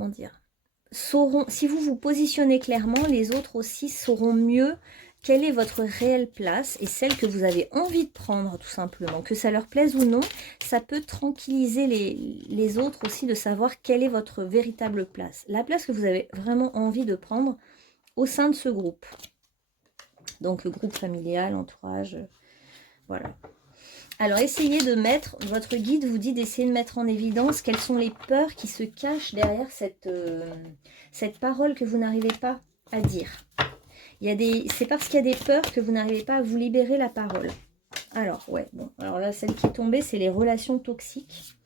dire, sauront, si vous vous positionnez clairement, les autres aussi sauront mieux quelle est votre réelle place et celle que vous avez envie de prendre tout simplement. Que ça leur plaise ou non, ça peut tranquilliser les autres aussi de savoir quelle est votre véritable place. La place que vous avez vraiment envie de prendre au sein de ce groupe. Donc le groupe familial, entourage, voilà. Alors essayez de mettre, votre guide vous dit d'essayer de mettre en évidence quelles sont les peurs qui se cachent derrière cette parole que vous n'arrivez pas à dire. C'est parce qu'il y a des peurs que vous n'arrivez pas à vous libérer la parole. Alors, ouais, bon. Alors là, celle qui est tombée, c'est les relations toxiques.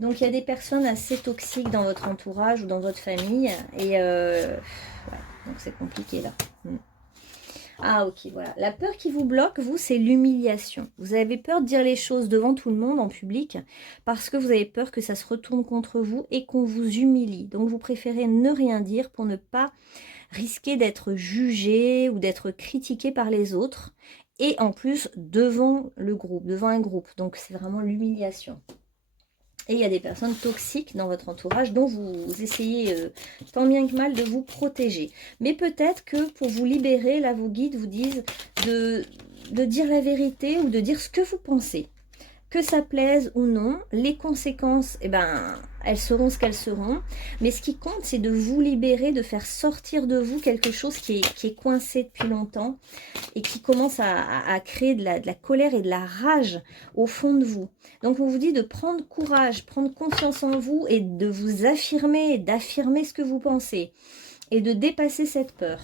Donc, il y a des personnes assez toxiques dans votre entourage ou dans votre famille. Et, ouais, donc c'est compliqué, là. Ah, ok, voilà. La peur qui vous bloque, vous, c'est l'humiliation. Vous avez peur de dire les choses devant tout le monde, en public, parce que vous avez peur que ça se retourne contre vous et qu'on vous humilie. Donc, vous préférez ne rien dire pour ne pas risquer d'être jugé ou d'être critiqué par les autres et en plus devant le groupe, devant un groupe. Donc c'est vraiment l'humiliation. Et il y a des personnes toxiques dans votre entourage dont vous essayez tant bien que mal de vous protéger. Mais peut-être que pour vous libérer, là vos guides vous disent de dire la vérité ou de dire ce que vous pensez. Que ça plaise ou non, les conséquences, eh ben, elles seront ce qu'elles seront. Mais ce qui compte, c'est de vous libérer, de faire sortir de vous quelque chose qui est coincé depuis longtemps et qui commence à créer de la colère et de la rage au fond de vous. Donc, on vous dit de prendre courage, prendre confiance en vous et de vous affirmer, d'affirmer ce que vous pensez et de dépasser cette peur.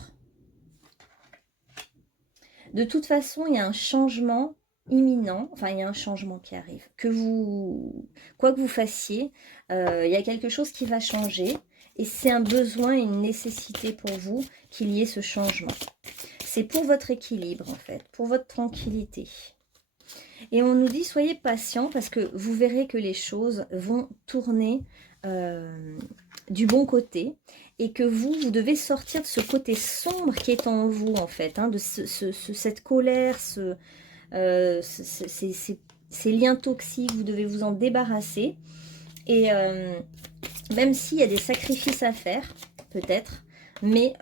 De toute façon, il y a un changement imminent, enfin il y a un changement qui arrive, quoi que vous fassiez, il y a quelque chose qui va changer et c'est un besoin et une nécessité pour vous qu'il y ait ce changement. C'est pour votre équilibre en fait, pour votre tranquillité. Et on nous dit soyez patient parce que vous verrez que les choses vont tourner du bon côté et que vous devez sortir de ce côté sombre qui est en vous en fait, hein, de cette colère, ces liens toxiques, vous devez vous en débarrasser. Et même s'il y a des sacrifices à faire, peut-être, mais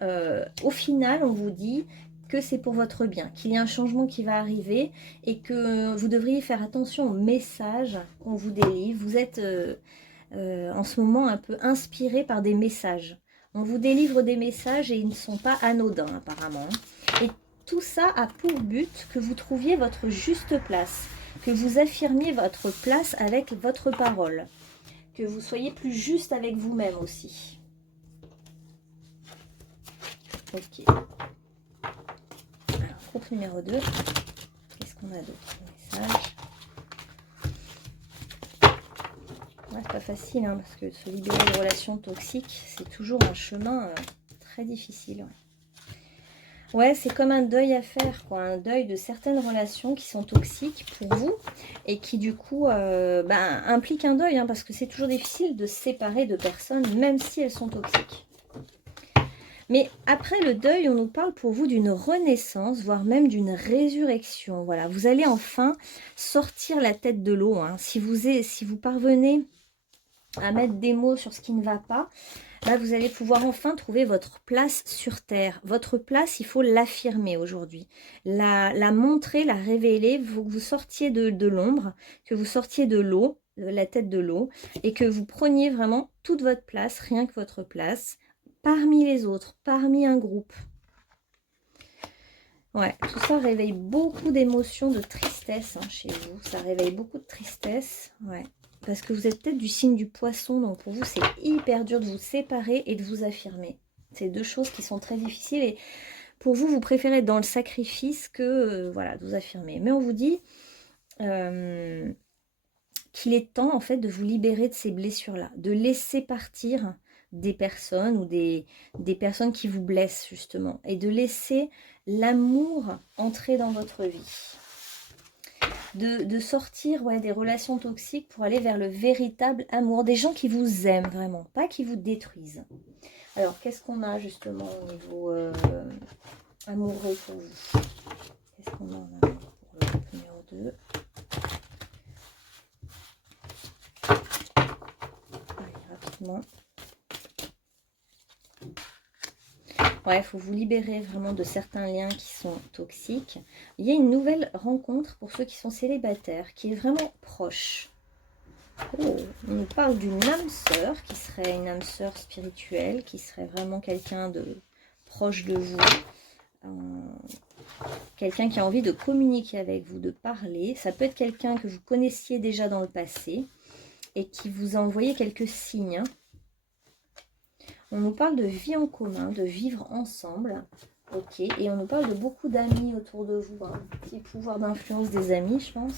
au final, on vous dit que c'est pour votre bien, qu'il y a un changement qui va arriver et que vous devriez faire attention aux messages qu'on vous délivre. Vous êtes en ce moment un peu inspiré par des messages. On vous délivre des messages et ils ne sont pas anodins apparemment. Et tout ça a pour but que vous trouviez votre juste place, que vous affirmiez votre place avec votre parole, que vous soyez plus juste avec vous-même aussi. Ok. Alors, groupe numéro 2. Qu'est-ce qu'on a d'autre? Message. Ouais, c'est pas facile, hein, parce que se libérer de relations toxiques, c'est toujours un chemin très difficile. Ouais, c'est comme un deuil à faire, quoi. Un deuil de certaines relations qui sont toxiques pour vous et qui du coup impliquent un deuil, hein, parce que c'est toujours difficile de se séparer de personnes, même si elles sont toxiques. Mais après le deuil, on nous parle pour vous d'une renaissance, voire même d'une résurrection. Voilà, vous allez enfin sortir la tête de l'eau, hein. Si vous parvenez à mettre des mots sur ce qui ne va pas, là, vous allez pouvoir enfin trouver votre place sur Terre. Votre place, il faut l'affirmer aujourd'hui. La montrer, la révéler. Vous sortiez de l'ombre, que vous sortiez de l'eau, la tête de l'eau, et que vous preniez vraiment toute votre place, rien que votre place, parmi les autres, parmi un groupe. Ouais, tout ça réveille beaucoup d'émotions, de tristesse, hein, chez vous. Ça réveille beaucoup de tristesse, ouais. Parce que vous êtes peut-être du signe du poisson, donc pour vous c'est hyper dur de vous séparer et de vous affirmer. C'est deux choses qui sont très difficiles et pour vous, vous préférez être dans le sacrifice que voilà, de vous affirmer. Mais on vous dit qu'il est temps en fait de vous libérer de ces blessures-là, de laisser partir des personnes ou des personnes qui vous blessent justement et de laisser l'amour entrer dans votre vie. De sortir des relations toxiques pour aller vers le véritable amour, des gens qui vous aiment vraiment, pas qui vous détruisent. Alors, qu'est-ce qu'on a justement au niveau amoureux pour vous? Qu'est-ce qu'on a en amour pour le groupe numéro 2? Allez, rapidement. Ouais, il faut vous libérer vraiment de certains liens qui sont toxiques. Il y a une nouvelle rencontre pour ceux qui sont célibataires, qui est vraiment proche. Oh, on nous parle d'une âme sœur, qui serait une âme sœur spirituelle, qui serait vraiment quelqu'un de proche de vous. Quelqu'un qui a envie de communiquer avec vous, de parler. Ça peut être quelqu'un que vous connaissiez déjà dans le passé et qui vous a envoyé quelques signes. On nous parle de vie en commun, de vivre ensemble. Ok, et on nous parle de beaucoup d'amis autour de vous. Un petit pouvoir d'influence des amis, je pense,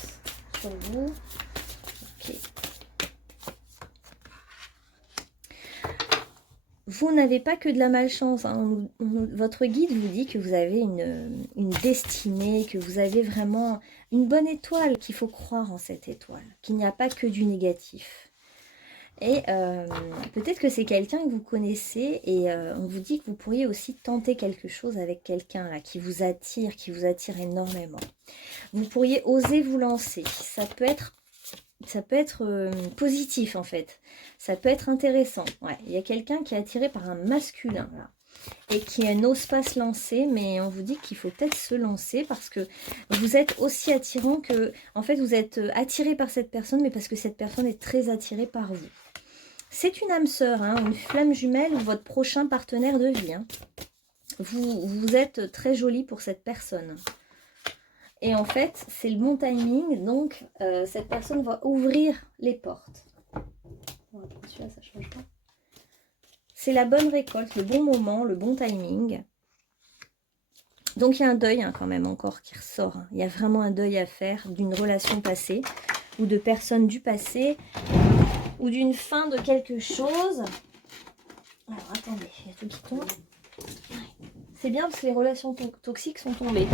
sur vous. Ok. Vous n'avez pas que de la malchance. Hein. Votre guide vous dit que vous avez une destinée, que vous avez vraiment une bonne étoile, qu'il faut croire en cette étoile, qu'il n'y a pas que du négatif. Et peut-être que c'est quelqu'un que vous connaissez et on vous dit que vous pourriez aussi tenter quelque chose avec quelqu'un là qui vous attire énormément. Vous pourriez oser vous lancer. Ça peut être positif en fait. Ça peut être intéressant. Ouais, il y a quelqu'un qui est attiré par un masculin là et qui n'ose pas se lancer, mais on vous dit qu'il faut peut-être se lancer parce que vous êtes aussi attirant que... En fait, vous êtes attiré par cette personne, mais parce que cette personne est très attirée par vous. C'est une âme sœur, hein, une flamme jumelle ou votre prochain partenaire de vie. Hein. Vous êtes très jolie pour cette personne. Et en fait, c'est le bon timing, donc cette personne va ouvrir les portes. Bon, celui-là, ça change pas. C'est la bonne récolte, le bon moment, le bon timing. Donc il y a un deuil quand même encore qui ressort. Hein. Il y a vraiment un deuil à faire d'une relation passée ou de personnes du passé ou d'une fin de quelque chose. Alors attendez, il y a tout qui tombe. C'est bien parce que les relations toxiques sont tombées.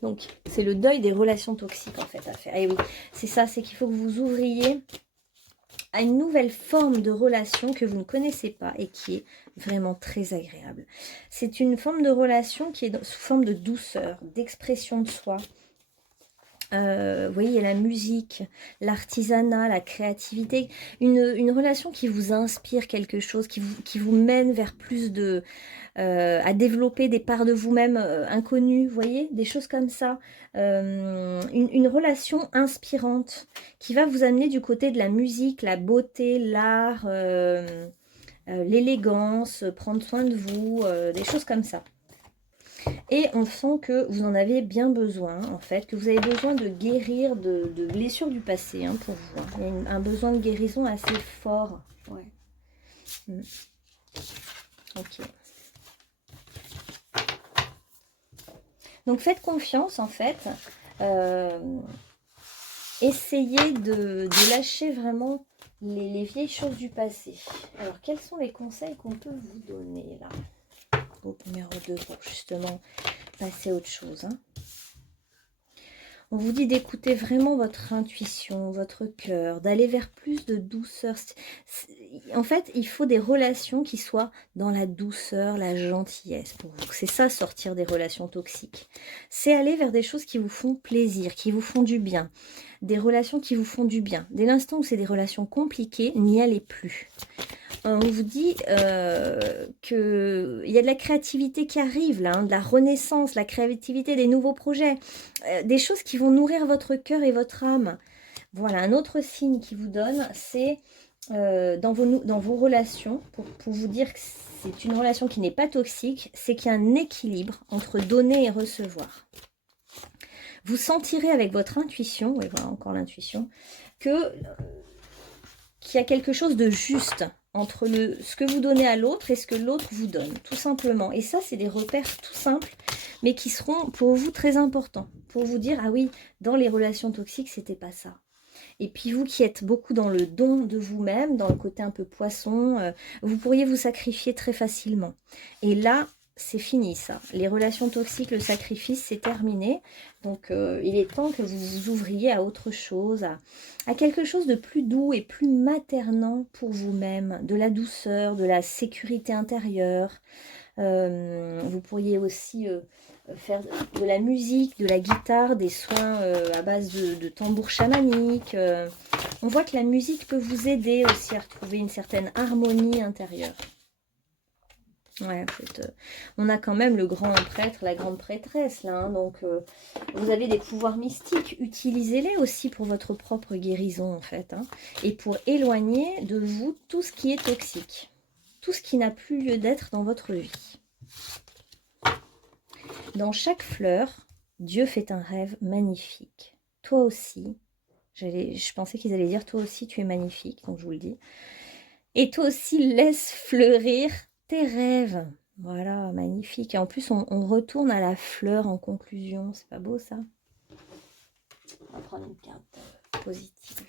Donc c'est le deuil des relations toxiques en fait à faire. Et oui, c'est ça, c'est qu'il faut que vous ouvriez à une nouvelle forme de relation que vous ne connaissez pas et qui est vraiment très agréable. C'est une forme de relation qui est sous forme de douceur, d'expression de soi. Vous voyez, il y a la musique, l'artisanat, la créativité, une relation qui vous inspire quelque chose, qui vous mène vers plus de... à développer des parts de vous-même inconnues, vous voyez, des choses comme ça. Une relation inspirante qui va vous amener du côté de la musique, la beauté, l'art, l'élégance, prendre soin de vous, des choses comme ça. Et on sent que vous en avez bien besoin, en fait, que vous avez besoin de guérir de blessures du passé, hein, pour vous. Hein. Il y a un besoin de guérison assez fort. Ouais. Ok. Donc faites confiance, en fait. Essayez de lâcher vraiment les vieilles choses du passé. Alors, quels sont les conseils qu'on peut vous donner, là? Au numéro 2, pour justement passer à autre chose. Hein. On vous dit d'écouter vraiment votre intuition, votre cœur, d'aller vers plus de douceur. En fait, il faut des relations qui soient dans la douceur, la gentillesse pour vous. C'est ça, sortir des relations toxiques. C'est aller vers des choses qui vous font plaisir, qui vous font du bien. Des relations qui vous font du bien. Dès l'instant où c'est des relations compliquées, n'y allez plus. On vous dit qu'il y a de la créativité qui arrive là, hein, de la renaissance, la créativité, des nouveaux projets, des choses qui vont nourrir votre cœur et votre âme. Voilà, un autre signe qui vous donne, c'est dans vos relations, pour vous dire que c'est une relation qui n'est pas toxique, c'est qu'il y a un équilibre entre donner et recevoir. Vous sentirez avec votre intuition, et voilà encore l'intuition, qu'il y a quelque chose de juste entre ce que vous donnez à l'autre et ce que l'autre vous donne, tout simplement. Et ça, c'est des repères tout simples, mais qui seront pour vous très importants, pour vous dire, ah oui, dans les relations toxiques, c'était pas ça. Et puis vous qui êtes beaucoup dans le don de vous-même, dans le côté un peu poisson, vous pourriez vous sacrifier très facilement. Et là, c'est fini ça. Les relations toxiques, le sacrifice, c'est terminé. Donc il est temps que vous vous ouvriez à autre chose, à quelque chose de plus doux et plus maternant pour vous-même, de la douceur, de la sécurité intérieure. Vous pourriez aussi faire de la musique, de la guitare, des soins à base de tambours chamaniques. On voit que la musique peut vous aider aussi à retrouver une certaine harmonie intérieure. Ouais, en fait, on a quand même le grand prêtre, la grande prêtresse là, hein, donc vous avez des pouvoirs mystiques, utilisez-les aussi pour votre propre guérison en fait, hein, et pour éloigner de vous tout ce qui est toxique, tout ce qui n'a plus lieu d'être dans votre vie. Dans chaque fleur, Dieu fait un rêve magnifique. Toi aussi, je pensais qu'ils allaient dire toi aussi tu es magnifique, donc je vous le dis. Et toi aussi laisse fleurir tes rêves. Voilà, magnifique. Et en plus, on retourne à la fleur en conclusion. C'est pas beau ça? On va prendre une carte positive.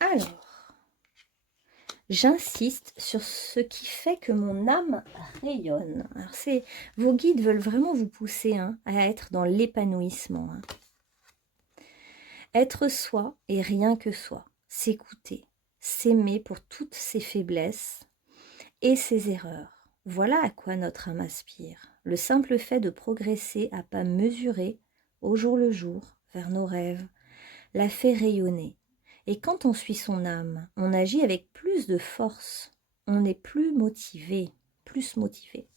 Alors, j'insiste sur ce qui fait que mon âme rayonne. Alors, vos guides veulent vraiment vous pousser hein, à être dans l'épanouissement. Hein. Être soi et rien que soi. S'écouter. S'aimer pour toutes ses faiblesses et ses erreurs. Voilà à quoi notre âme aspire. Le simple fait de progresser à pas mesurés, au jour le jour, vers nos rêves, la fait rayonner. Et quand on suit son âme, on agit avec plus de force. On est plus motivé, plus motivé.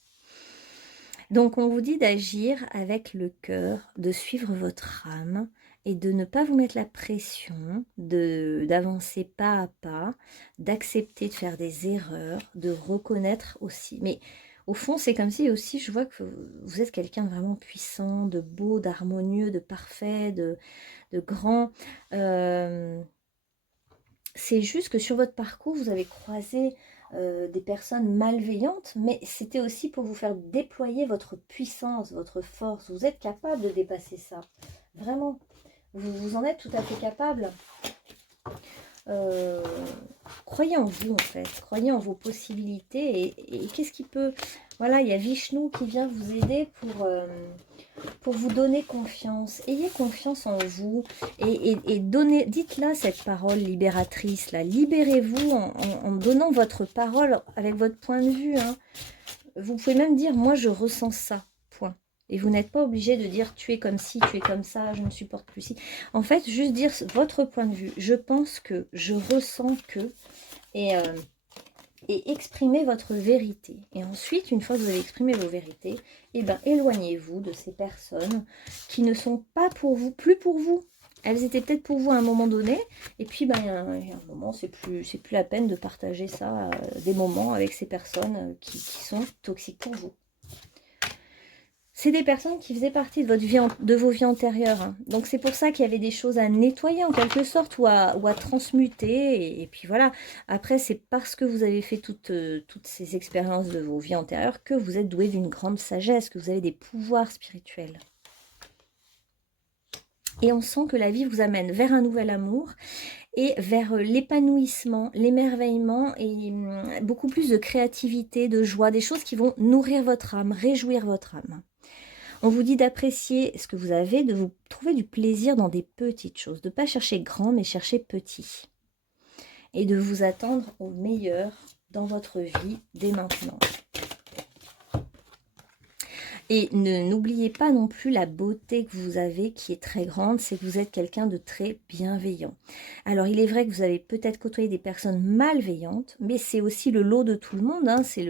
Donc on vous dit d'agir avec le cœur, de suivre votre âme, et de ne pas vous mettre la pression, d'avancer pas à pas, d'accepter de faire des erreurs, de reconnaître aussi. Mais au fond, c'est comme si aussi, je vois que vous êtes quelqu'un de vraiment puissant, de beau, d'harmonieux, de parfait, de grand. C'est juste que sur votre parcours, vous avez croisé des personnes malveillantes, mais c'était aussi pour vous faire déployer votre puissance, votre force. Vous êtes capable de dépasser ça, vraiment. Vous en êtes tout à fait capable. Croyez en vous en fait, croyez en vos possibilités et qu'est-ce qui peut... Voilà, il y a Vishnu qui vient vous aider pour vous donner confiance. Ayez confiance en vous et donnez, dites-là cette parole libératrice, là. Libérez-vous en donnant votre parole avec votre point de vue, hein. Vous pouvez même dire, moi je ressens ça, point. Et vous n'êtes pas obligé de dire, tu es comme ci, tu es comme ça, je ne supporte plus ci. En fait, juste dire votre point de vue. Je pense que, je ressens que, et exprimer votre vérité. Et ensuite, une fois que vous avez exprimé vos vérités, eh ben, éloignez-vous de ces personnes qui ne sont pas pour vous, plus pour vous. Elles étaient peut-être pour vous à un moment donné, et puis ben, il y a un moment, c'est plus la peine de partager ça, des moments avec ces personnes qui sont toxiques pour vous. C'est des personnes qui faisaient partie de, votre vie de vos vies antérieures. Hein. Donc c'est pour ça qu'il y avait des choses à nettoyer en quelque sorte ou à transmuter. Et puis voilà, après c'est parce que vous avez fait toutes ces expériences de vos vies antérieures que vous êtes doué d'une grande sagesse, que vous avez des pouvoirs spirituels. Et on sent que la vie vous amène vers un nouvel amour et vers l'épanouissement, l'émerveillement et beaucoup plus de créativité, de joie, des choses qui vont nourrir votre âme, réjouir votre âme. On vous dit d'apprécier ce que vous avez, de vous trouver du plaisir dans des petites choses, de ne pas chercher grand, mais chercher petit. Et de vous attendre au meilleur dans votre vie dès maintenant. Et n'oubliez pas non plus la beauté que vous avez qui est très grande, c'est que vous êtes quelqu'un de très bienveillant. Alors il est vrai que vous avez peut-être côtoyé des personnes malveillantes, mais c'est aussi le lot de tout le monde, hein, c'est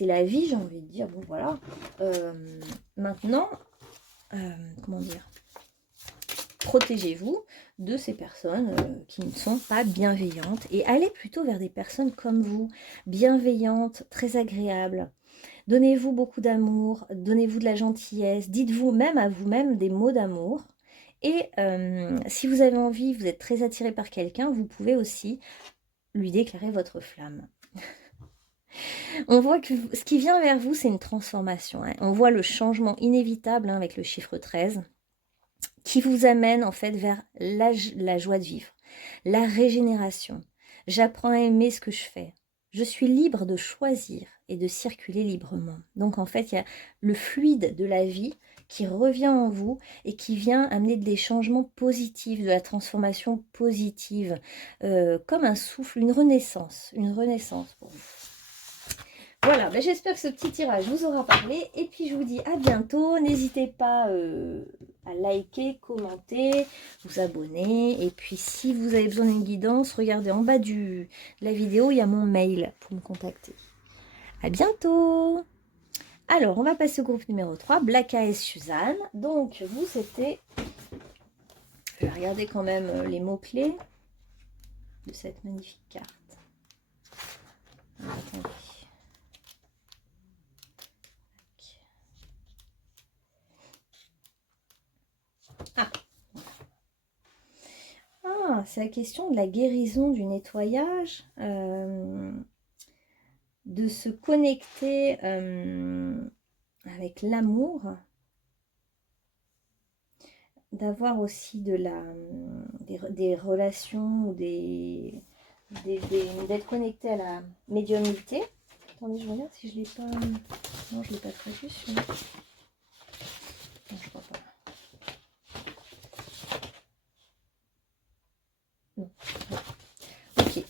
la vie, j'ai envie de dire. Bon, voilà. Maintenant, comment dire, protégez-vous de ces personnes qui ne sont pas bienveillantes et allez plutôt vers des personnes comme vous, bienveillantes, très agréables. Donnez-vous beaucoup d'amour, donnez-vous de la gentillesse, dites-vous même à vous-même des mots d'amour. Et si vous avez envie, vous êtes très attiré par quelqu'un, vous pouvez aussi lui déclarer votre flamme. On voit que ce qui vient vers vous, c'est une transformation. Hein. On voit le changement inévitable hein, avec le chiffre 13 qui vous amène en fait vers la joie de vivre, la régénération. J'apprends à aimer ce que je fais. Je suis libre de choisir et de circuler librement. Donc en fait, il y a le fluide de la vie qui revient en vous et qui vient amener des changements positifs, de la transformation positive, comme un souffle, une renaissance pour vous. Voilà, ben j'espère que ce petit tirage vous aura parlé. Et puis je vous dis à bientôt. N'hésitez pas à liker, commenter, vous abonner. Et puis si vous avez besoin d'une guidance, regardez en bas de la vidéo, il y a mon mail pour me contacter. À bientôt. Alors, on va passer au groupe numéro 3, Blacka et Suzanne. Donc, vous, c'était... Je vais regarder quand même les mots-clés de cette magnifique carte. Attendez. Ah, c'est la question de la guérison, du nettoyage, de se connecter avec l'amour, d'avoir aussi des relations, d'être connecté à la médiumnité. Attendez, je regarde si je l'ai pas... Non, je l'ai pas traduit celui-là. Non, je crois pas. Non. Ok.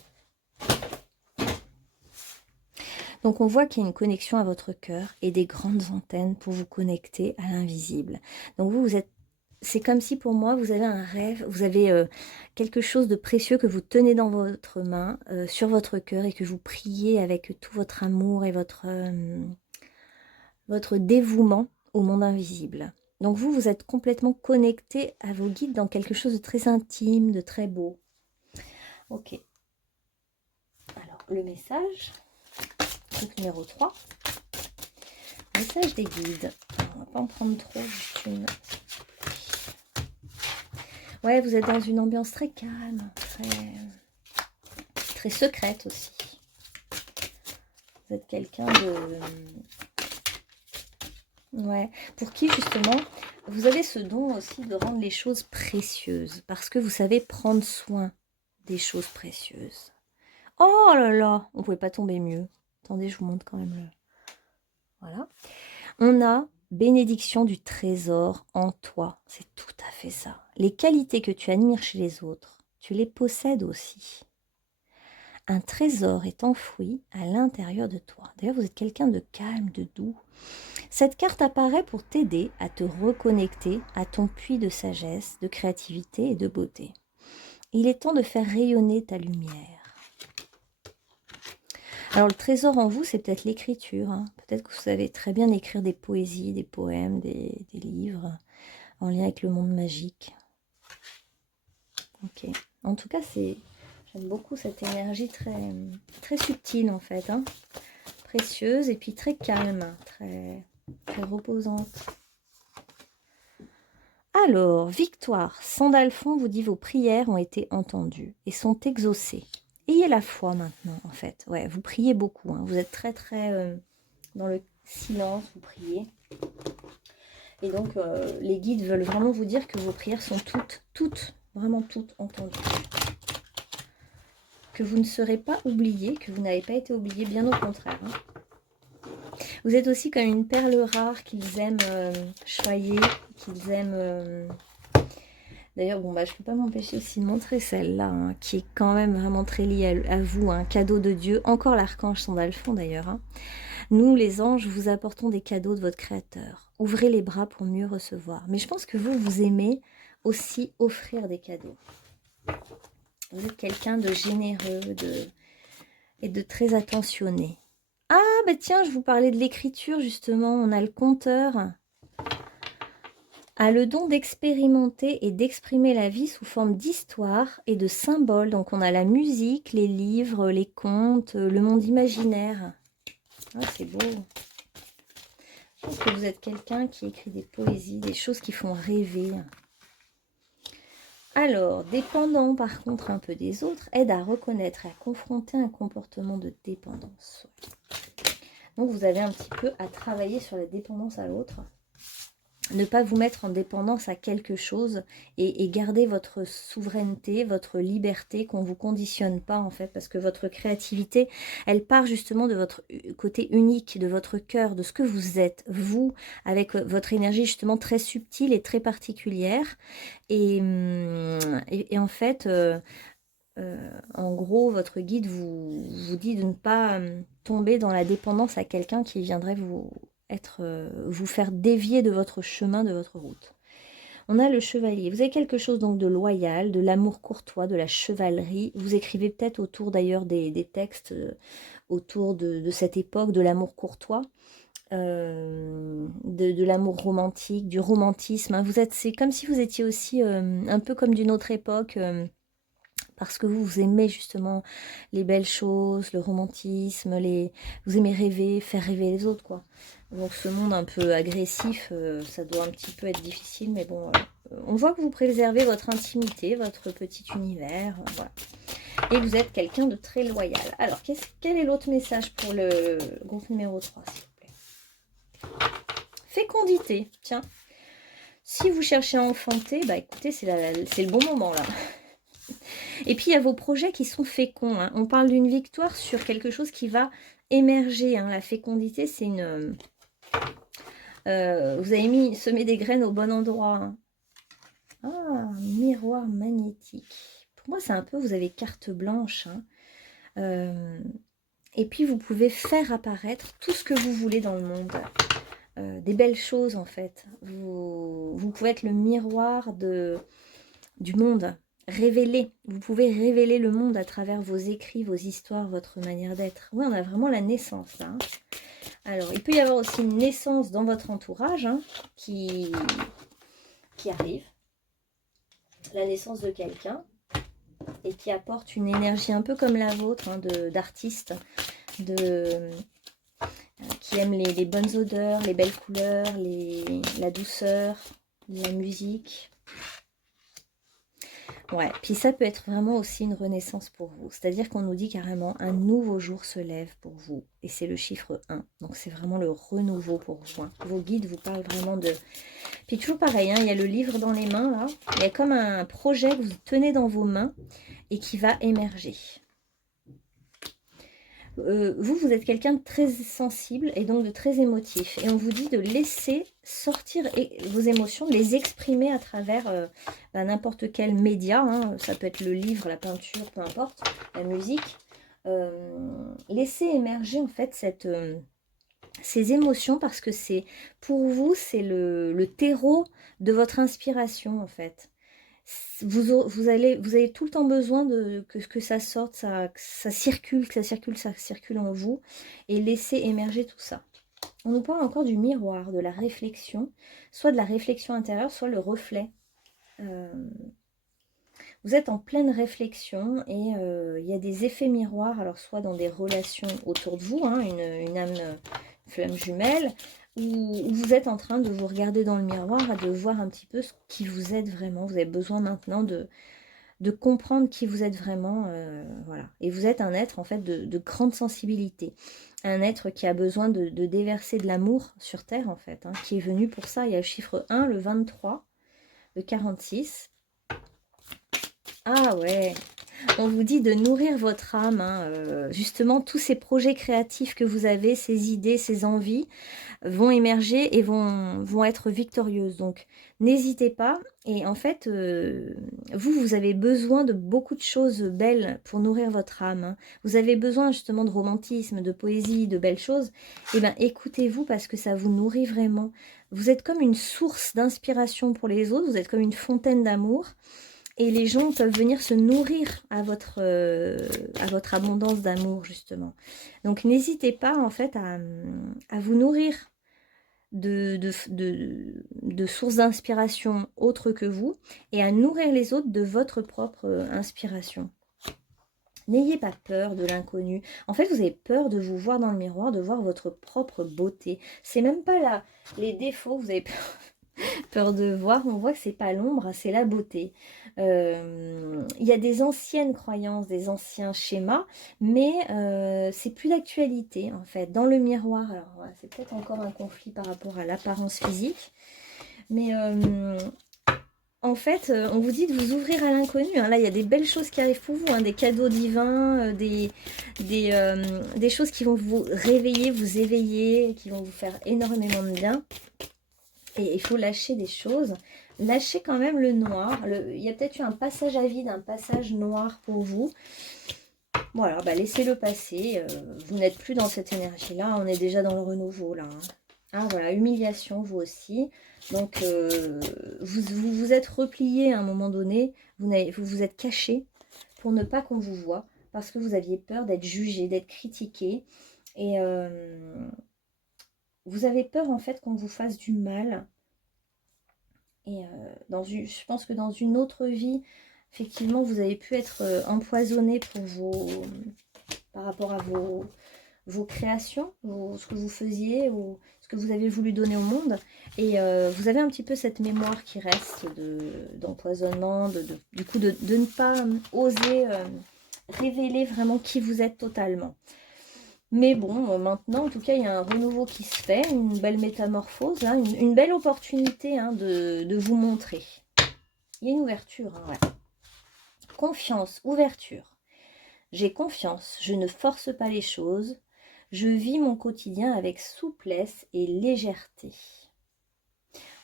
Donc on voit qu'il y a une connexion à votre cœur et des grandes antennes pour vous connecter à l'invisible. Donc vous êtes... C'est comme si pour moi, vous avez un rêve, vous avez quelque chose de précieux que vous tenez dans votre main, sur votre cœur et que vous priez avec tout votre amour et votre dévouement au monde invisible. Donc vous êtes complètement connecté à vos guides dans quelque chose de très intime, de très beau. Ok. Alors, le message, groupe numéro 3. Message des guides. Alors, on va pas en prendre trop, juste une... Ouais, vous êtes dans une ambiance très calme, très secrète aussi. Vous êtes quelqu'un de... Ouais, pour qui justement, vous avez ce don aussi de rendre les choses précieuses, parce que vous savez prendre soin des choses précieuses. Oh là là, on ne pouvait pas tomber mieux. Attendez, je vous montre quand même le... Voilà. On a bénédiction du trésor en toi. C'est tout à fait ça. Les qualités que tu admires chez les autres, tu les possèdes aussi. Un trésor est enfoui à l'intérieur de toi. D'ailleurs, vous êtes quelqu'un de calme, de doux. Cette carte apparaît pour t'aider à te reconnecter à ton puits de sagesse, de créativité et de beauté. Il est temps de faire rayonner ta lumière. Alors le trésor en vous, c'est peut-être l'écriture. Hein. Peut-être que vous savez très bien écrire des poésies, des poèmes, des livres en lien avec le monde magique. Ok. En tout cas, j'aime beaucoup cette énergie très, très subtile en fait. Hein. Précieuse et puis très calme, très reposante. Alors, victoire, Sandalphon vous dit vos prières ont été entendues et sont exaucées. Ayez la foi maintenant, en fait. Ouais, vous priez beaucoup. Hein. Vous êtes très, très dans le silence, vous priez. Et donc, les guides veulent vraiment vous dire que vos prières sont toutes, vraiment toutes entendues. Que vous ne serez pas oublié, que vous n'avez pas été oublié, bien au contraire. Hein. Vous êtes aussi comme une perle rare qu'ils aiment choyer, qu'ils aiment... D'ailleurs, bon, bah, je ne peux pas m'empêcher aussi de montrer celle-là, hein, qui est quand même vraiment très liée à vous, un cadeau de Dieu. Encore l'archange Sandalphon d'ailleurs. Hein. Nous, les anges, vous apportons des cadeaux de votre Créateur. Ouvrez les bras pour mieux recevoir. Mais je pense que vous aimez aussi offrir des cadeaux. Vous êtes quelqu'un de généreux et de très attentionné. Ah, bah tiens, je vous parlais de l'écriture, justement. On a le conteur. A le don d'expérimenter et d'exprimer la vie sous forme d'histoire et de symboles. Donc on a la musique, les livres, les contes, le monde imaginaire. Ah, c'est beau. Je pense que vous êtes quelqu'un qui écrit des poésies, des choses qui font rêver. Alors, dépendant par contre un peu des autres, aide à reconnaître et à confronter un comportement de dépendance. Donc vous avez un petit peu à travailler sur la dépendance à l'autre. Ne pas vous mettre en dépendance à quelque chose et garder votre souveraineté, votre liberté, qu'on ne vous conditionne pas en fait, parce que votre créativité, elle part justement de votre côté unique, de votre cœur, de ce que vous êtes, vous, avec votre énergie justement très subtile et très particulière. Et en fait, en gros, votre guide vous dit de ne pas tomber dans la dépendance à quelqu'un qui viendrait vous faire dévier de votre chemin, de votre route. On a le chevalier. Vous avez quelque chose donc de loyal, de l'amour courtois, de la chevalerie. Vous écrivez peut-être autour d'ailleurs des textes autour de cette époque, de l'amour courtois, de l'amour romantique, du romantisme. Hein. C'est comme si vous étiez aussi un peu comme d'une autre époque, parce que vous aimez justement les belles choses, le romantisme, vous aimez rêver, faire rêver les autres, quoi. Donc ce monde un peu agressif, ça doit un petit peu être difficile, mais bon, on voit que vous préservez votre intimité, votre petit univers, voilà. Et vous êtes quelqu'un de très loyal. Alors, quel est l'autre message pour le groupe numéro 3, s'il vous plaît? Fécondité, tiens. Si vous cherchez à enfanter, bah écoutez, c'est le bon moment, là. Et puis, il y a vos projets qui sont féconds. Hein. On parle d'une victoire sur quelque chose qui va émerger. Hein. La fécondité, c'est une... vous avez semé des graines au bon endroit. Hein. Ah, miroir magnétique. Pour moi, c'est un peu, vous avez carte blanche. Hein. Et puis, vous pouvez faire apparaître tout ce que vous voulez dans le monde. Des belles choses, en fait. Vous pouvez être le miroir du monde. Révéler. Vous pouvez révéler le monde à travers vos écrits, vos histoires, votre manière d'être. Oui, on a vraiment la naissance, là. Hein. Alors, il peut y avoir aussi une naissance dans votre entourage hein, qui arrive. La naissance de quelqu'un et qui apporte une énergie un peu comme la vôtre, hein, d'artiste, qui aime les bonnes odeurs, les belles couleurs, la douceur, la musique. Ouais, puis ça peut être vraiment aussi une renaissance pour vous. C'est-à-dire qu'on nous dit carrément un nouveau jour se lève pour vous. Et c'est le chiffre 1. Donc c'est vraiment le renouveau pour vous. Hein. Vos guides vous parlent vraiment de... Puis toujours pareil, hein, il y a le livre dans les mains là. Il y a comme un projet que vous tenez dans vos mains et qui va émerger. vous êtes quelqu'un de très sensible et donc de très émotif. Et on vous dit de laisser sortir vos émotions, de les exprimer à travers n'importe quel média. Hein. Ça peut être le livre, la peinture, peu importe, la musique. Laissez émerger en fait ces émotions parce que c'est pour vous, c'est le terreau de votre inspiration en fait. Vous avez tout le temps besoin que ça sorte, que ça circule, ça circule en vous et laissez émerger tout ça. On nous parle encore du miroir, de la réflexion, soit de la réflexion intérieure, soit le reflet. Vous êtes en pleine réflexion et il y a des effets miroirs, alors soit dans des relations autour de vous, hein, une âme flamme jumelle, ou vous êtes en train de vous regarder dans le miroir, de voir un petit peu ce qui vous êtes vraiment. Vous avez besoin maintenant de comprendre qui vous êtes vraiment, voilà. Et vous êtes un être en fait de grande sensibilité, un être qui a besoin de déverser de l'amour sur Terre en fait, hein, qui est venu pour ça. Il y a le chiffre 1, le 23, le 46. Ah ouais, on vous dit de nourrir votre âme, hein, justement tous ces projets créatifs que vous avez, ces idées, ces envies vont émerger et vont être victorieuses. Donc n'hésitez pas. Et en fait, vous avez besoin de beaucoup de choses belles pour nourrir votre âme. Hein. Vous avez besoin justement de romantisme, de poésie, de belles choses. Eh bien écoutez-vous parce que ça vous nourrit vraiment. Vous êtes comme une source d'inspiration pour les autres, vous êtes comme une fontaine d'amour. Et les gens peuvent venir se nourrir à votre abondance d'amour, justement. Donc, n'hésitez pas, en fait, à vous nourrir de sources d'inspiration autres que vous et à nourrir les autres de votre propre inspiration. N'ayez pas peur de l'inconnu. En fait, vous avez peur de vous voir dans le miroir, de voir votre propre beauté. C'est même pas les défauts, vous avez peur de voir, on voit que c'est pas l'ombre, c'est la beauté. Il y a des anciennes croyances, des anciens schémas, mais c'est plus d'actualité en fait. Dans le miroir, alors voilà, c'est peut-être encore un conflit par rapport à l'apparence physique, mais en fait, on vous dit de vous ouvrir à l'inconnu. Hein. Là, il y a des belles choses qui arrivent pour vous, hein, des cadeaux divins, des choses qui vont vous réveiller, vous éveiller, qui vont vous faire énormément de bien. Et il faut lâcher des choses. Lâchez quand même le noir. Il y a peut-être eu un passage à vide, un passage noir pour vous. Voilà, bah laissez-le passer. Vous n'êtes plus dans cette énergie-là. On est déjà dans le renouveau, là. Hein. Ah, voilà, humiliation, vous aussi. Donc, vous êtes replié à un moment donné. Vous vous êtes caché pour ne pas qu'on vous voie. Parce que vous aviez peur d'être jugé, d'être critiqué. Et vous avez peur, en fait, qu'on vous fasse du mal. Et je pense que dans une autre vie, effectivement, vous avez pu être empoisonné par rapport à vos créations, ce que vous faisiez ou ce que vous avez voulu donner au monde. Et vous avez un petit peu cette mémoire qui reste d'empoisonnement, du coup de ne pas oser révéler vraiment qui vous êtes totalement. Mais bon, maintenant, en tout cas, il y a un renouveau qui se fait, une belle métamorphose, hein, une belle opportunité hein, de vous montrer. Il y a une ouverture, hein, ouais. Confiance, ouverture. J'ai confiance, je ne force pas les choses. Je vis mon quotidien avec souplesse et légèreté.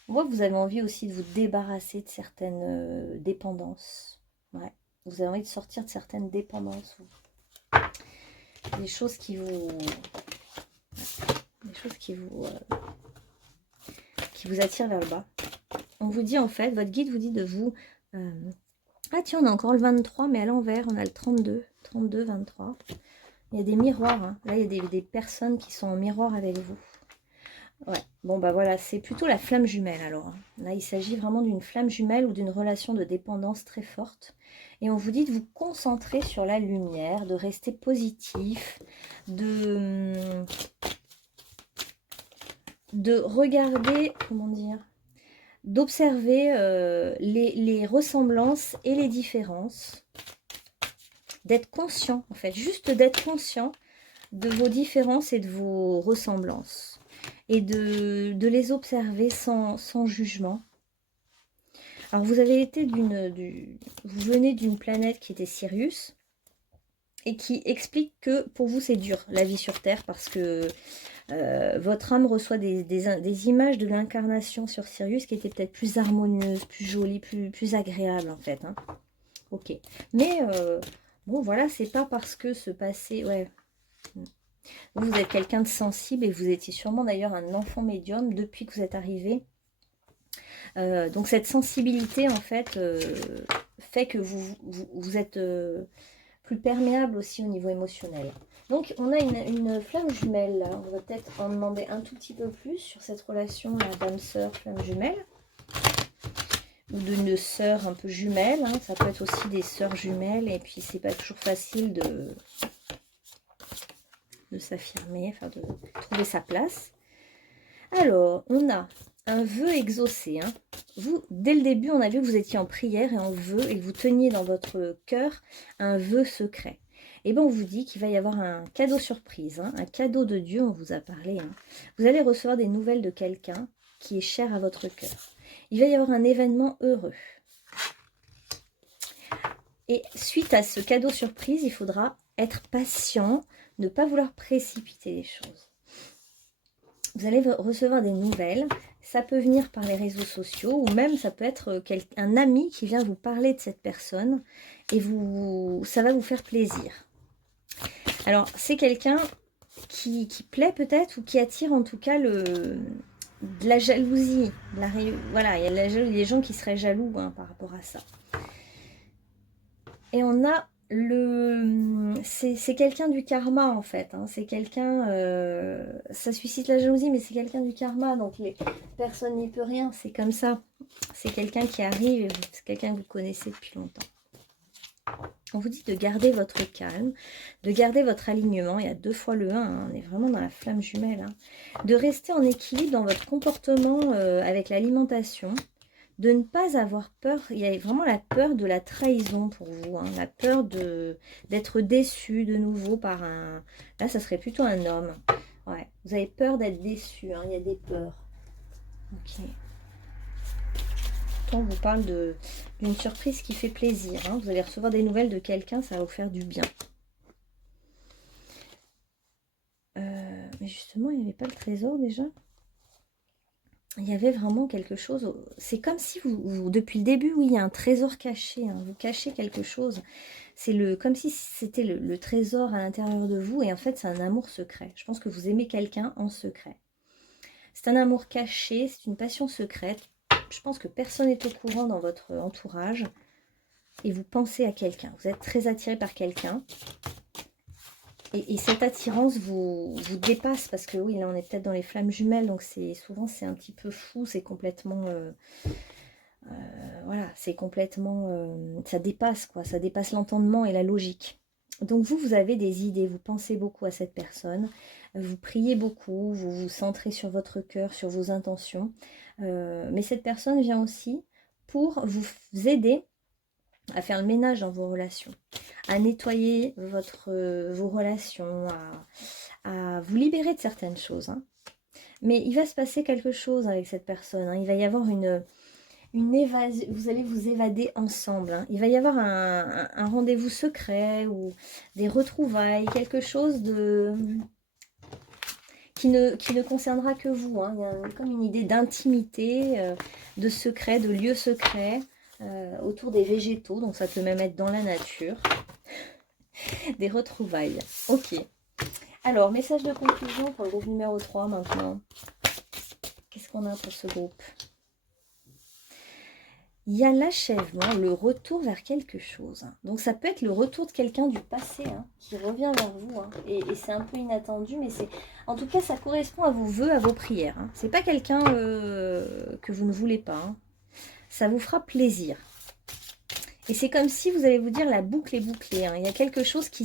On voit que vous avez envie aussi de vous débarrasser de certaines dépendances. Ouais. Vous avez envie de sortir de certaines dépendances. Des choses qui vous... Des choses qui vous attirent vers le bas. On vous dit en fait, votre guide vous dit de vous... Ah tiens, on a encore le 23, mais à l'envers, on a le 32. 32, 23. Il y a des miroirs. Hein. Là, il y a des personnes qui sont en miroir avec vous. Ouais, bon bah voilà, c'est plutôt la flamme jumelle alors. Hein. Là, il s'agit vraiment d'une flamme jumelle ou d'une relation de dépendance très forte. Et on vous dit de vous concentrer sur la lumière, de rester positif, de regarder, comment dire, d'observer les ressemblances et les différences, d'être conscient en fait, juste d'être conscient de vos différences et de vos ressemblances et de les observer sans jugement. Alors vous avez été vous venez d'une planète qui était Sirius et qui explique que pour vous c'est dur la vie sur Terre parce que votre âme reçoit des images de l'incarnation sur Sirius qui étaient peut-être plus harmonieuses, plus jolies, plus agréables en fait. Hein. Ok. Mais bon voilà, c'est pas parce que ce passé... Ouais. Vous êtes quelqu'un de sensible et vous étiez sûrement d'ailleurs un enfant médium depuis que vous êtes arrivé. Donc cette sensibilité en fait fait que vous êtes plus perméable aussi au niveau émotionnel. Donc on a une flamme jumelle là. On va peut-être en demander un tout petit peu plus sur cette relation à dame-sœur, flamme jumelle. Ou d'une sœur un peu jumelle. Hein. Ça peut être aussi des sœurs jumelles. Et puis c'est pas toujours facile de s'affirmer, enfin de trouver sa place. Alors, on a un vœu exaucé. Hein. Vous, dès le début, on a vu que vous étiez en prière et en vœu et que vous teniez dans votre cœur un vœu secret. Et bien, on vous dit qu'il va y avoir un cadeau surprise, hein, un cadeau de Dieu, on vous a parlé. Hein. Vous allez recevoir des nouvelles de quelqu'un qui est cher à votre cœur. Il va y avoir un événement heureux. Et suite à ce cadeau surprise, il faudra être patient, ne pas vouloir précipiter les choses. Vous allez recevoir des nouvelles. Ça peut venir par les réseaux sociaux ou même ça peut être un ami qui vient vous parler de cette personne et ça va vous faire plaisir. Alors, c'est quelqu'un qui plaît peut-être ou qui attire en tout cas de la jalousie. Voilà, il y a les gens qui seraient jaloux hein, par rapport à ça. Et on a c'est quelqu'un du karma en fait, hein. C'est quelqu'un, ça suscite la jalousie, mais c'est quelqu'un du karma, donc personne n'y peut rien, c'est comme ça. C'est quelqu'un qui arrive, et c'est quelqu'un que vous connaissez depuis longtemps. On vous dit de garder votre calme, de garder votre alignement, il y a 2 fois le 1, hein, on est vraiment dans la flamme jumelle, hein. De rester en équilibre dans votre comportement avec l'alimentation, de ne pas avoir peur, il y a vraiment la peur de la trahison pour vous, hein, la peur d'être déçu de nouveau par un... Là, ça serait plutôt un homme. Ouais, vous avez peur d'être déçu, hein, il y a des peurs. Ok. On vous parle d'une surprise qui fait plaisir. Hein. Vous allez recevoir des nouvelles de quelqu'un, ça va vous faire du bien. Mais justement, il n'y avait pas le trésor déjà ? Il y avait vraiment quelque chose, c'est comme si vous depuis le début, oui, il y a un trésor caché, hein, vous cachez quelque chose. C'est comme si c'était le trésor à l'intérieur de vous, et en fait, c'est un amour secret. Je pense que vous aimez quelqu'un en secret. C'est un amour caché, c'est une passion secrète. Je pense que personne n'est au courant dans votre entourage, et vous pensez à quelqu'un. Vous êtes très attiré par quelqu'un. Et cette attirance vous dépasse parce que oui, là on est peut-être dans les flammes jumelles, donc souvent c'est un petit peu fou, c'est complètement... voilà, c'est complètement... ça dépasse quoi, ça dépasse l'entendement et la logique. Donc vous avez des idées, vous pensez beaucoup à cette personne, vous priez beaucoup, vous vous centrez sur votre cœur, sur vos intentions. Mais cette personne vient aussi pour vous aider à faire le ménage dans vos relations, à nettoyer vos relations, à vous libérer de certaines choses. Hein. Mais il va se passer quelque chose avec cette personne. Hein. Il va y avoir une évasion, vous allez vous évader ensemble. Hein. Il va y avoir un rendez-vous secret ou des retrouvailles, quelque chose qui ne concernera que vous. Hein. Il y a comme une idée d'intimité, de secret, de lieu secret. Autour des végétaux, donc ça peut même être dans la nature, des retrouvailles. Ok. Alors, message de conclusion pour le groupe numéro 3 maintenant. Qu'est-ce qu'on a pour ce groupe? Il y a l'achèvement, le retour vers quelque chose. Donc ça peut être le retour de quelqu'un du passé hein, qui revient vers vous. Hein, et c'est un peu inattendu, mais en tout cas ça correspond à vos vœux, à vos prières. Hein. C'est pas quelqu'un que vous ne voulez pas. Hein. Ça vous fera plaisir. Et c'est comme si vous allez vous dire la boucle est bouclée. Hein. Il y a quelque chose qui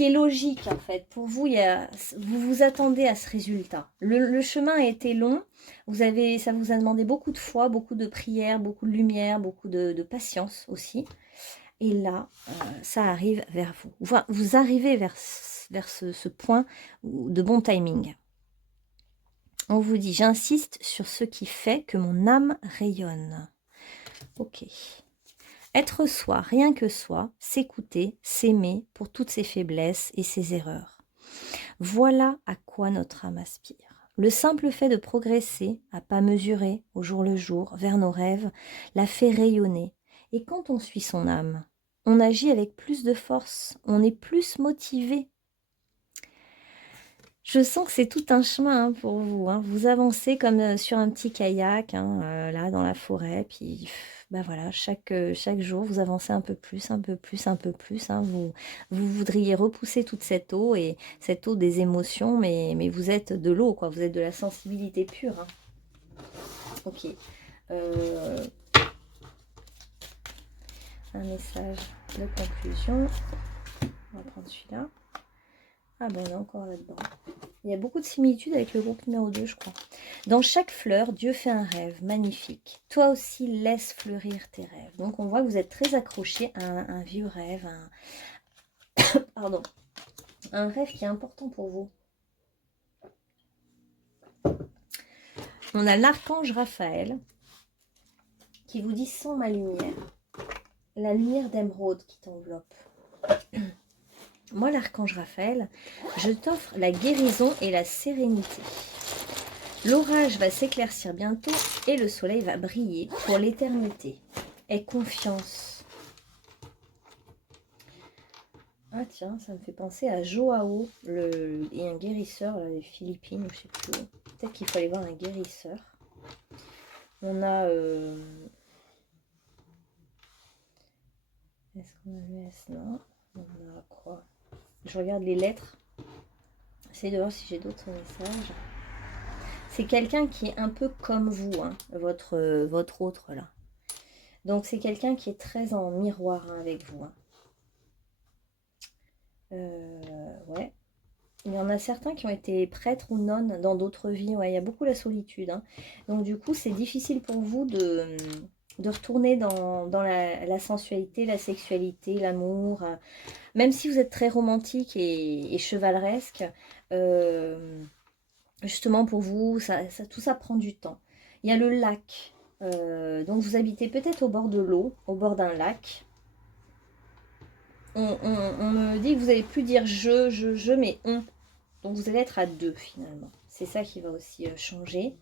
est logique en fait. Pour vous, vous vous attendez à ce résultat. Le chemin a été long. Ça vous a demandé beaucoup de foi, beaucoup de prières, beaucoup de lumière, beaucoup de patience aussi. Et là, ça arrive vers vous. Vous arrivez vers ce point de bon timing. On vous dit, j'insiste sur ce qui fait que mon âme rayonne. Ok. Être soi, rien que soi, s'écouter, s'aimer pour toutes ses faiblesses et ses erreurs. Voilà à quoi notre âme aspire. Le simple fait de progresser, à pas mesurés, au jour le jour, vers nos rêves, la fait rayonner. Et quand on suit son âme, on agit avec plus de force, on est plus motivé. Je sens que c'est tout un chemin pour vous. Vous avancez comme sur un petit kayak, là, dans la forêt. Puis, bah voilà, chaque jour, vous avancez un peu plus, un peu plus, un peu plus. Vous voudriez repousser toute cette eau, et cette eau des émotions, mais vous êtes de l'eau, quoi. Vous êtes de la sensibilité pure. Ok. Un message de conclusion. On va prendre celui-là. Ah ben, on est encore là-dedans. Il y a beaucoup de similitudes avec le groupe numéro 2, je crois. Dans chaque fleur, Dieu fait un rêve magnifique. Toi aussi, laisse fleurir tes rêves. Donc, on voit que vous êtes très accroché à un vieux rêve, pardon, un rêve qui est important pour vous. On a l'archange Raphaël qui vous dit: sens ma lumière, la lumière d'émeraude qui t'enveloppe. Moi, l'archange Raphaël, je t'offre la guérison et la sérénité. L'orage va s'éclaircir bientôt et le soleil va briller pour l'éternité. Aie confiance. Ah tiens, ça me fait penser à Joao, et un guérisseur là, des Philippines, je sais plus. Peut-être qu'il faut aller voir un guérisseur. On a... Est-ce qu'on a le S? Non. On a quoi? Je regarde les lettres. J'essaie de voir si j'ai d'autres messages. C'est quelqu'un qui est un peu comme vous, votre autre là. Donc c'est quelqu'un qui est très en miroir avec vous. Ouais. Il y en a certains qui ont été prêtres ou nonnes dans d'autres vies. Ouais, il y a beaucoup la solitude. Donc du coup, c'est difficile pour vous de retourner dans la sensualité, la sexualité, l'amour. Même si vous êtes très romantique et chevaleresque, justement pour vous, tout ça prend du temps. Il y a le lac. Donc vous habitez peut-être au bord de l'eau, au bord d'un lac. On me dit que vous n'allez plus dire je, mais on. Donc vous allez être à deux finalement. C'est ça qui va aussi changer.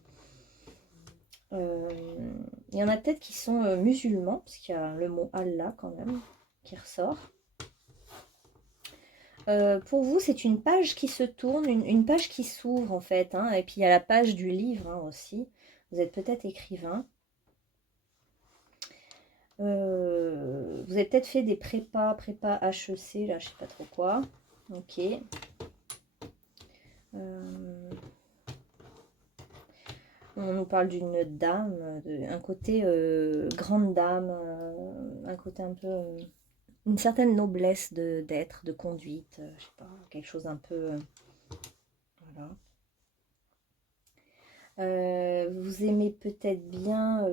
Il y en a peut-être qui sont musulmans, parce qu'il y a le mot Allah quand même qui ressort. Pour vous, c'est une page qui se tourne, une page qui s'ouvre en fait. Et puis il y a la page du livre aussi. Vous êtes peut-être écrivain. Vous avez peut-être fait des prépa HEC, là, je sais pas trop quoi. Ok. On nous parle d'une dame, un côté grande dame, un côté un peu... une certaine noblesse d'être, de conduite, je sais pas, quelque chose un peu... voilà. Vous aimez peut-être bien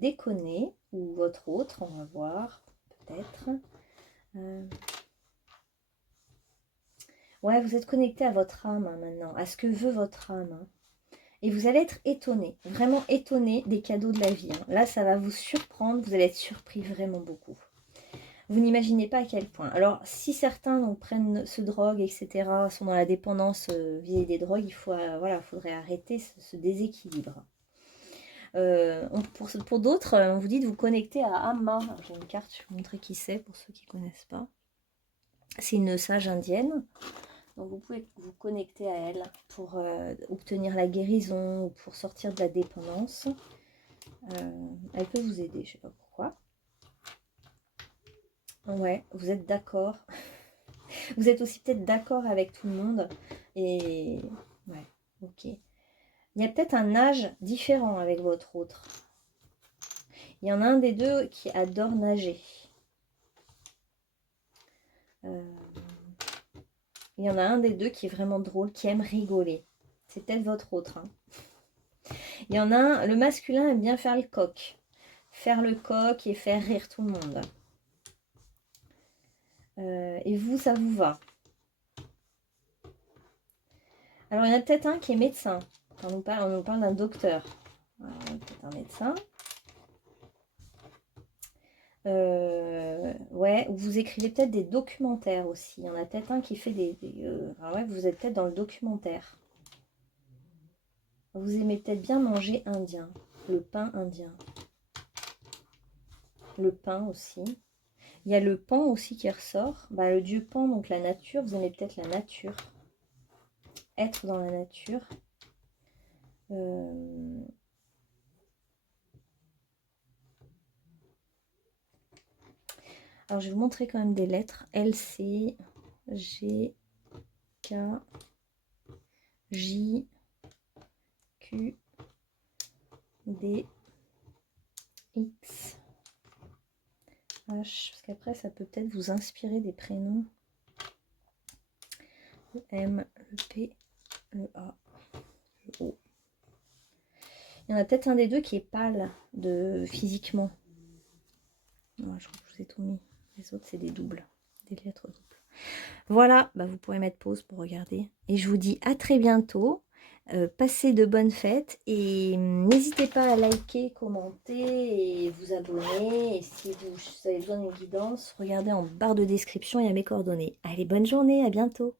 déconner, ou votre autre, on va voir, peut-être. Ouais, vous êtes connecté à votre âme maintenant, à ce que veut votre âme. Et vous allez être étonné, vraiment étonné des cadeaux de la vie. Là, ça va vous surprendre, vous allez être surpris vraiment beaucoup. Vous n'imaginez pas à quel point. Alors, si certains prennent ce drogue, etc., sont dans la dépendance vis-à-vis des drogues, il faut, faudrait arrêter ce déséquilibre. Pour d'autres, on vous dit de vous connecter à Amma. J'ai une carte, je vais vous montrer qui c'est pour ceux qui ne connaissent pas. C'est une sage indienne. Donc vous pouvez vous connecter à elle pour obtenir la guérison ou pour sortir de la dépendance. Elle peut vous aider, je ne sais pas pourquoi. Ouais, vous êtes d'accord. Vous êtes aussi peut-être d'accord avec tout le monde. Et ouais, ok. Il y a peut-être un âge différent avec votre autre. Il y en a un des deux qui adore nager. Il y en a un des deux qui est vraiment drôle, qui aime rigoler. C'est peut-être votre autre. Il y en a un, le masculin aime bien faire le coq. Faire le coq et faire rire tout le monde. Et vous, ça vous va. Alors, il y en a peut-être un qui est médecin. On nous parle d'un docteur. Peut-être un médecin. Ouais, vous écrivez peut-être des documentaires aussi. Il y en a peut-être un qui fait ah ouais, vous êtes peut-être dans le documentaire. Vous aimez peut-être bien manger indien, le pain indien. Le pain aussi. Il y a le pan aussi qui ressort. Bah, le dieu pan, donc la nature. Vous aimez peut-être la nature. Être dans la nature. Alors, je vais vous montrer quand même des lettres. L, C, G, K, J, Q, D, X, H. Parce qu'après, ça peut peut-être vous inspirer des prénoms. Le M, le P, le A, le O. Il y en a peut-être un des deux qui est pâle physiquement. Ouais, je crois que je vous ai tout mis. Les autres, c'est des doubles, des lettres doubles. Voilà, bah, vous pourrez mettre pause pour regarder. Et je vous dis à très bientôt. Passez de bonnes fêtes et n'hésitez pas à liker, commenter et vous abonner. Et si vous avez besoin d'une guidance, regardez en barre de description, il y a mes coordonnées. Allez, bonne journée, à bientôt.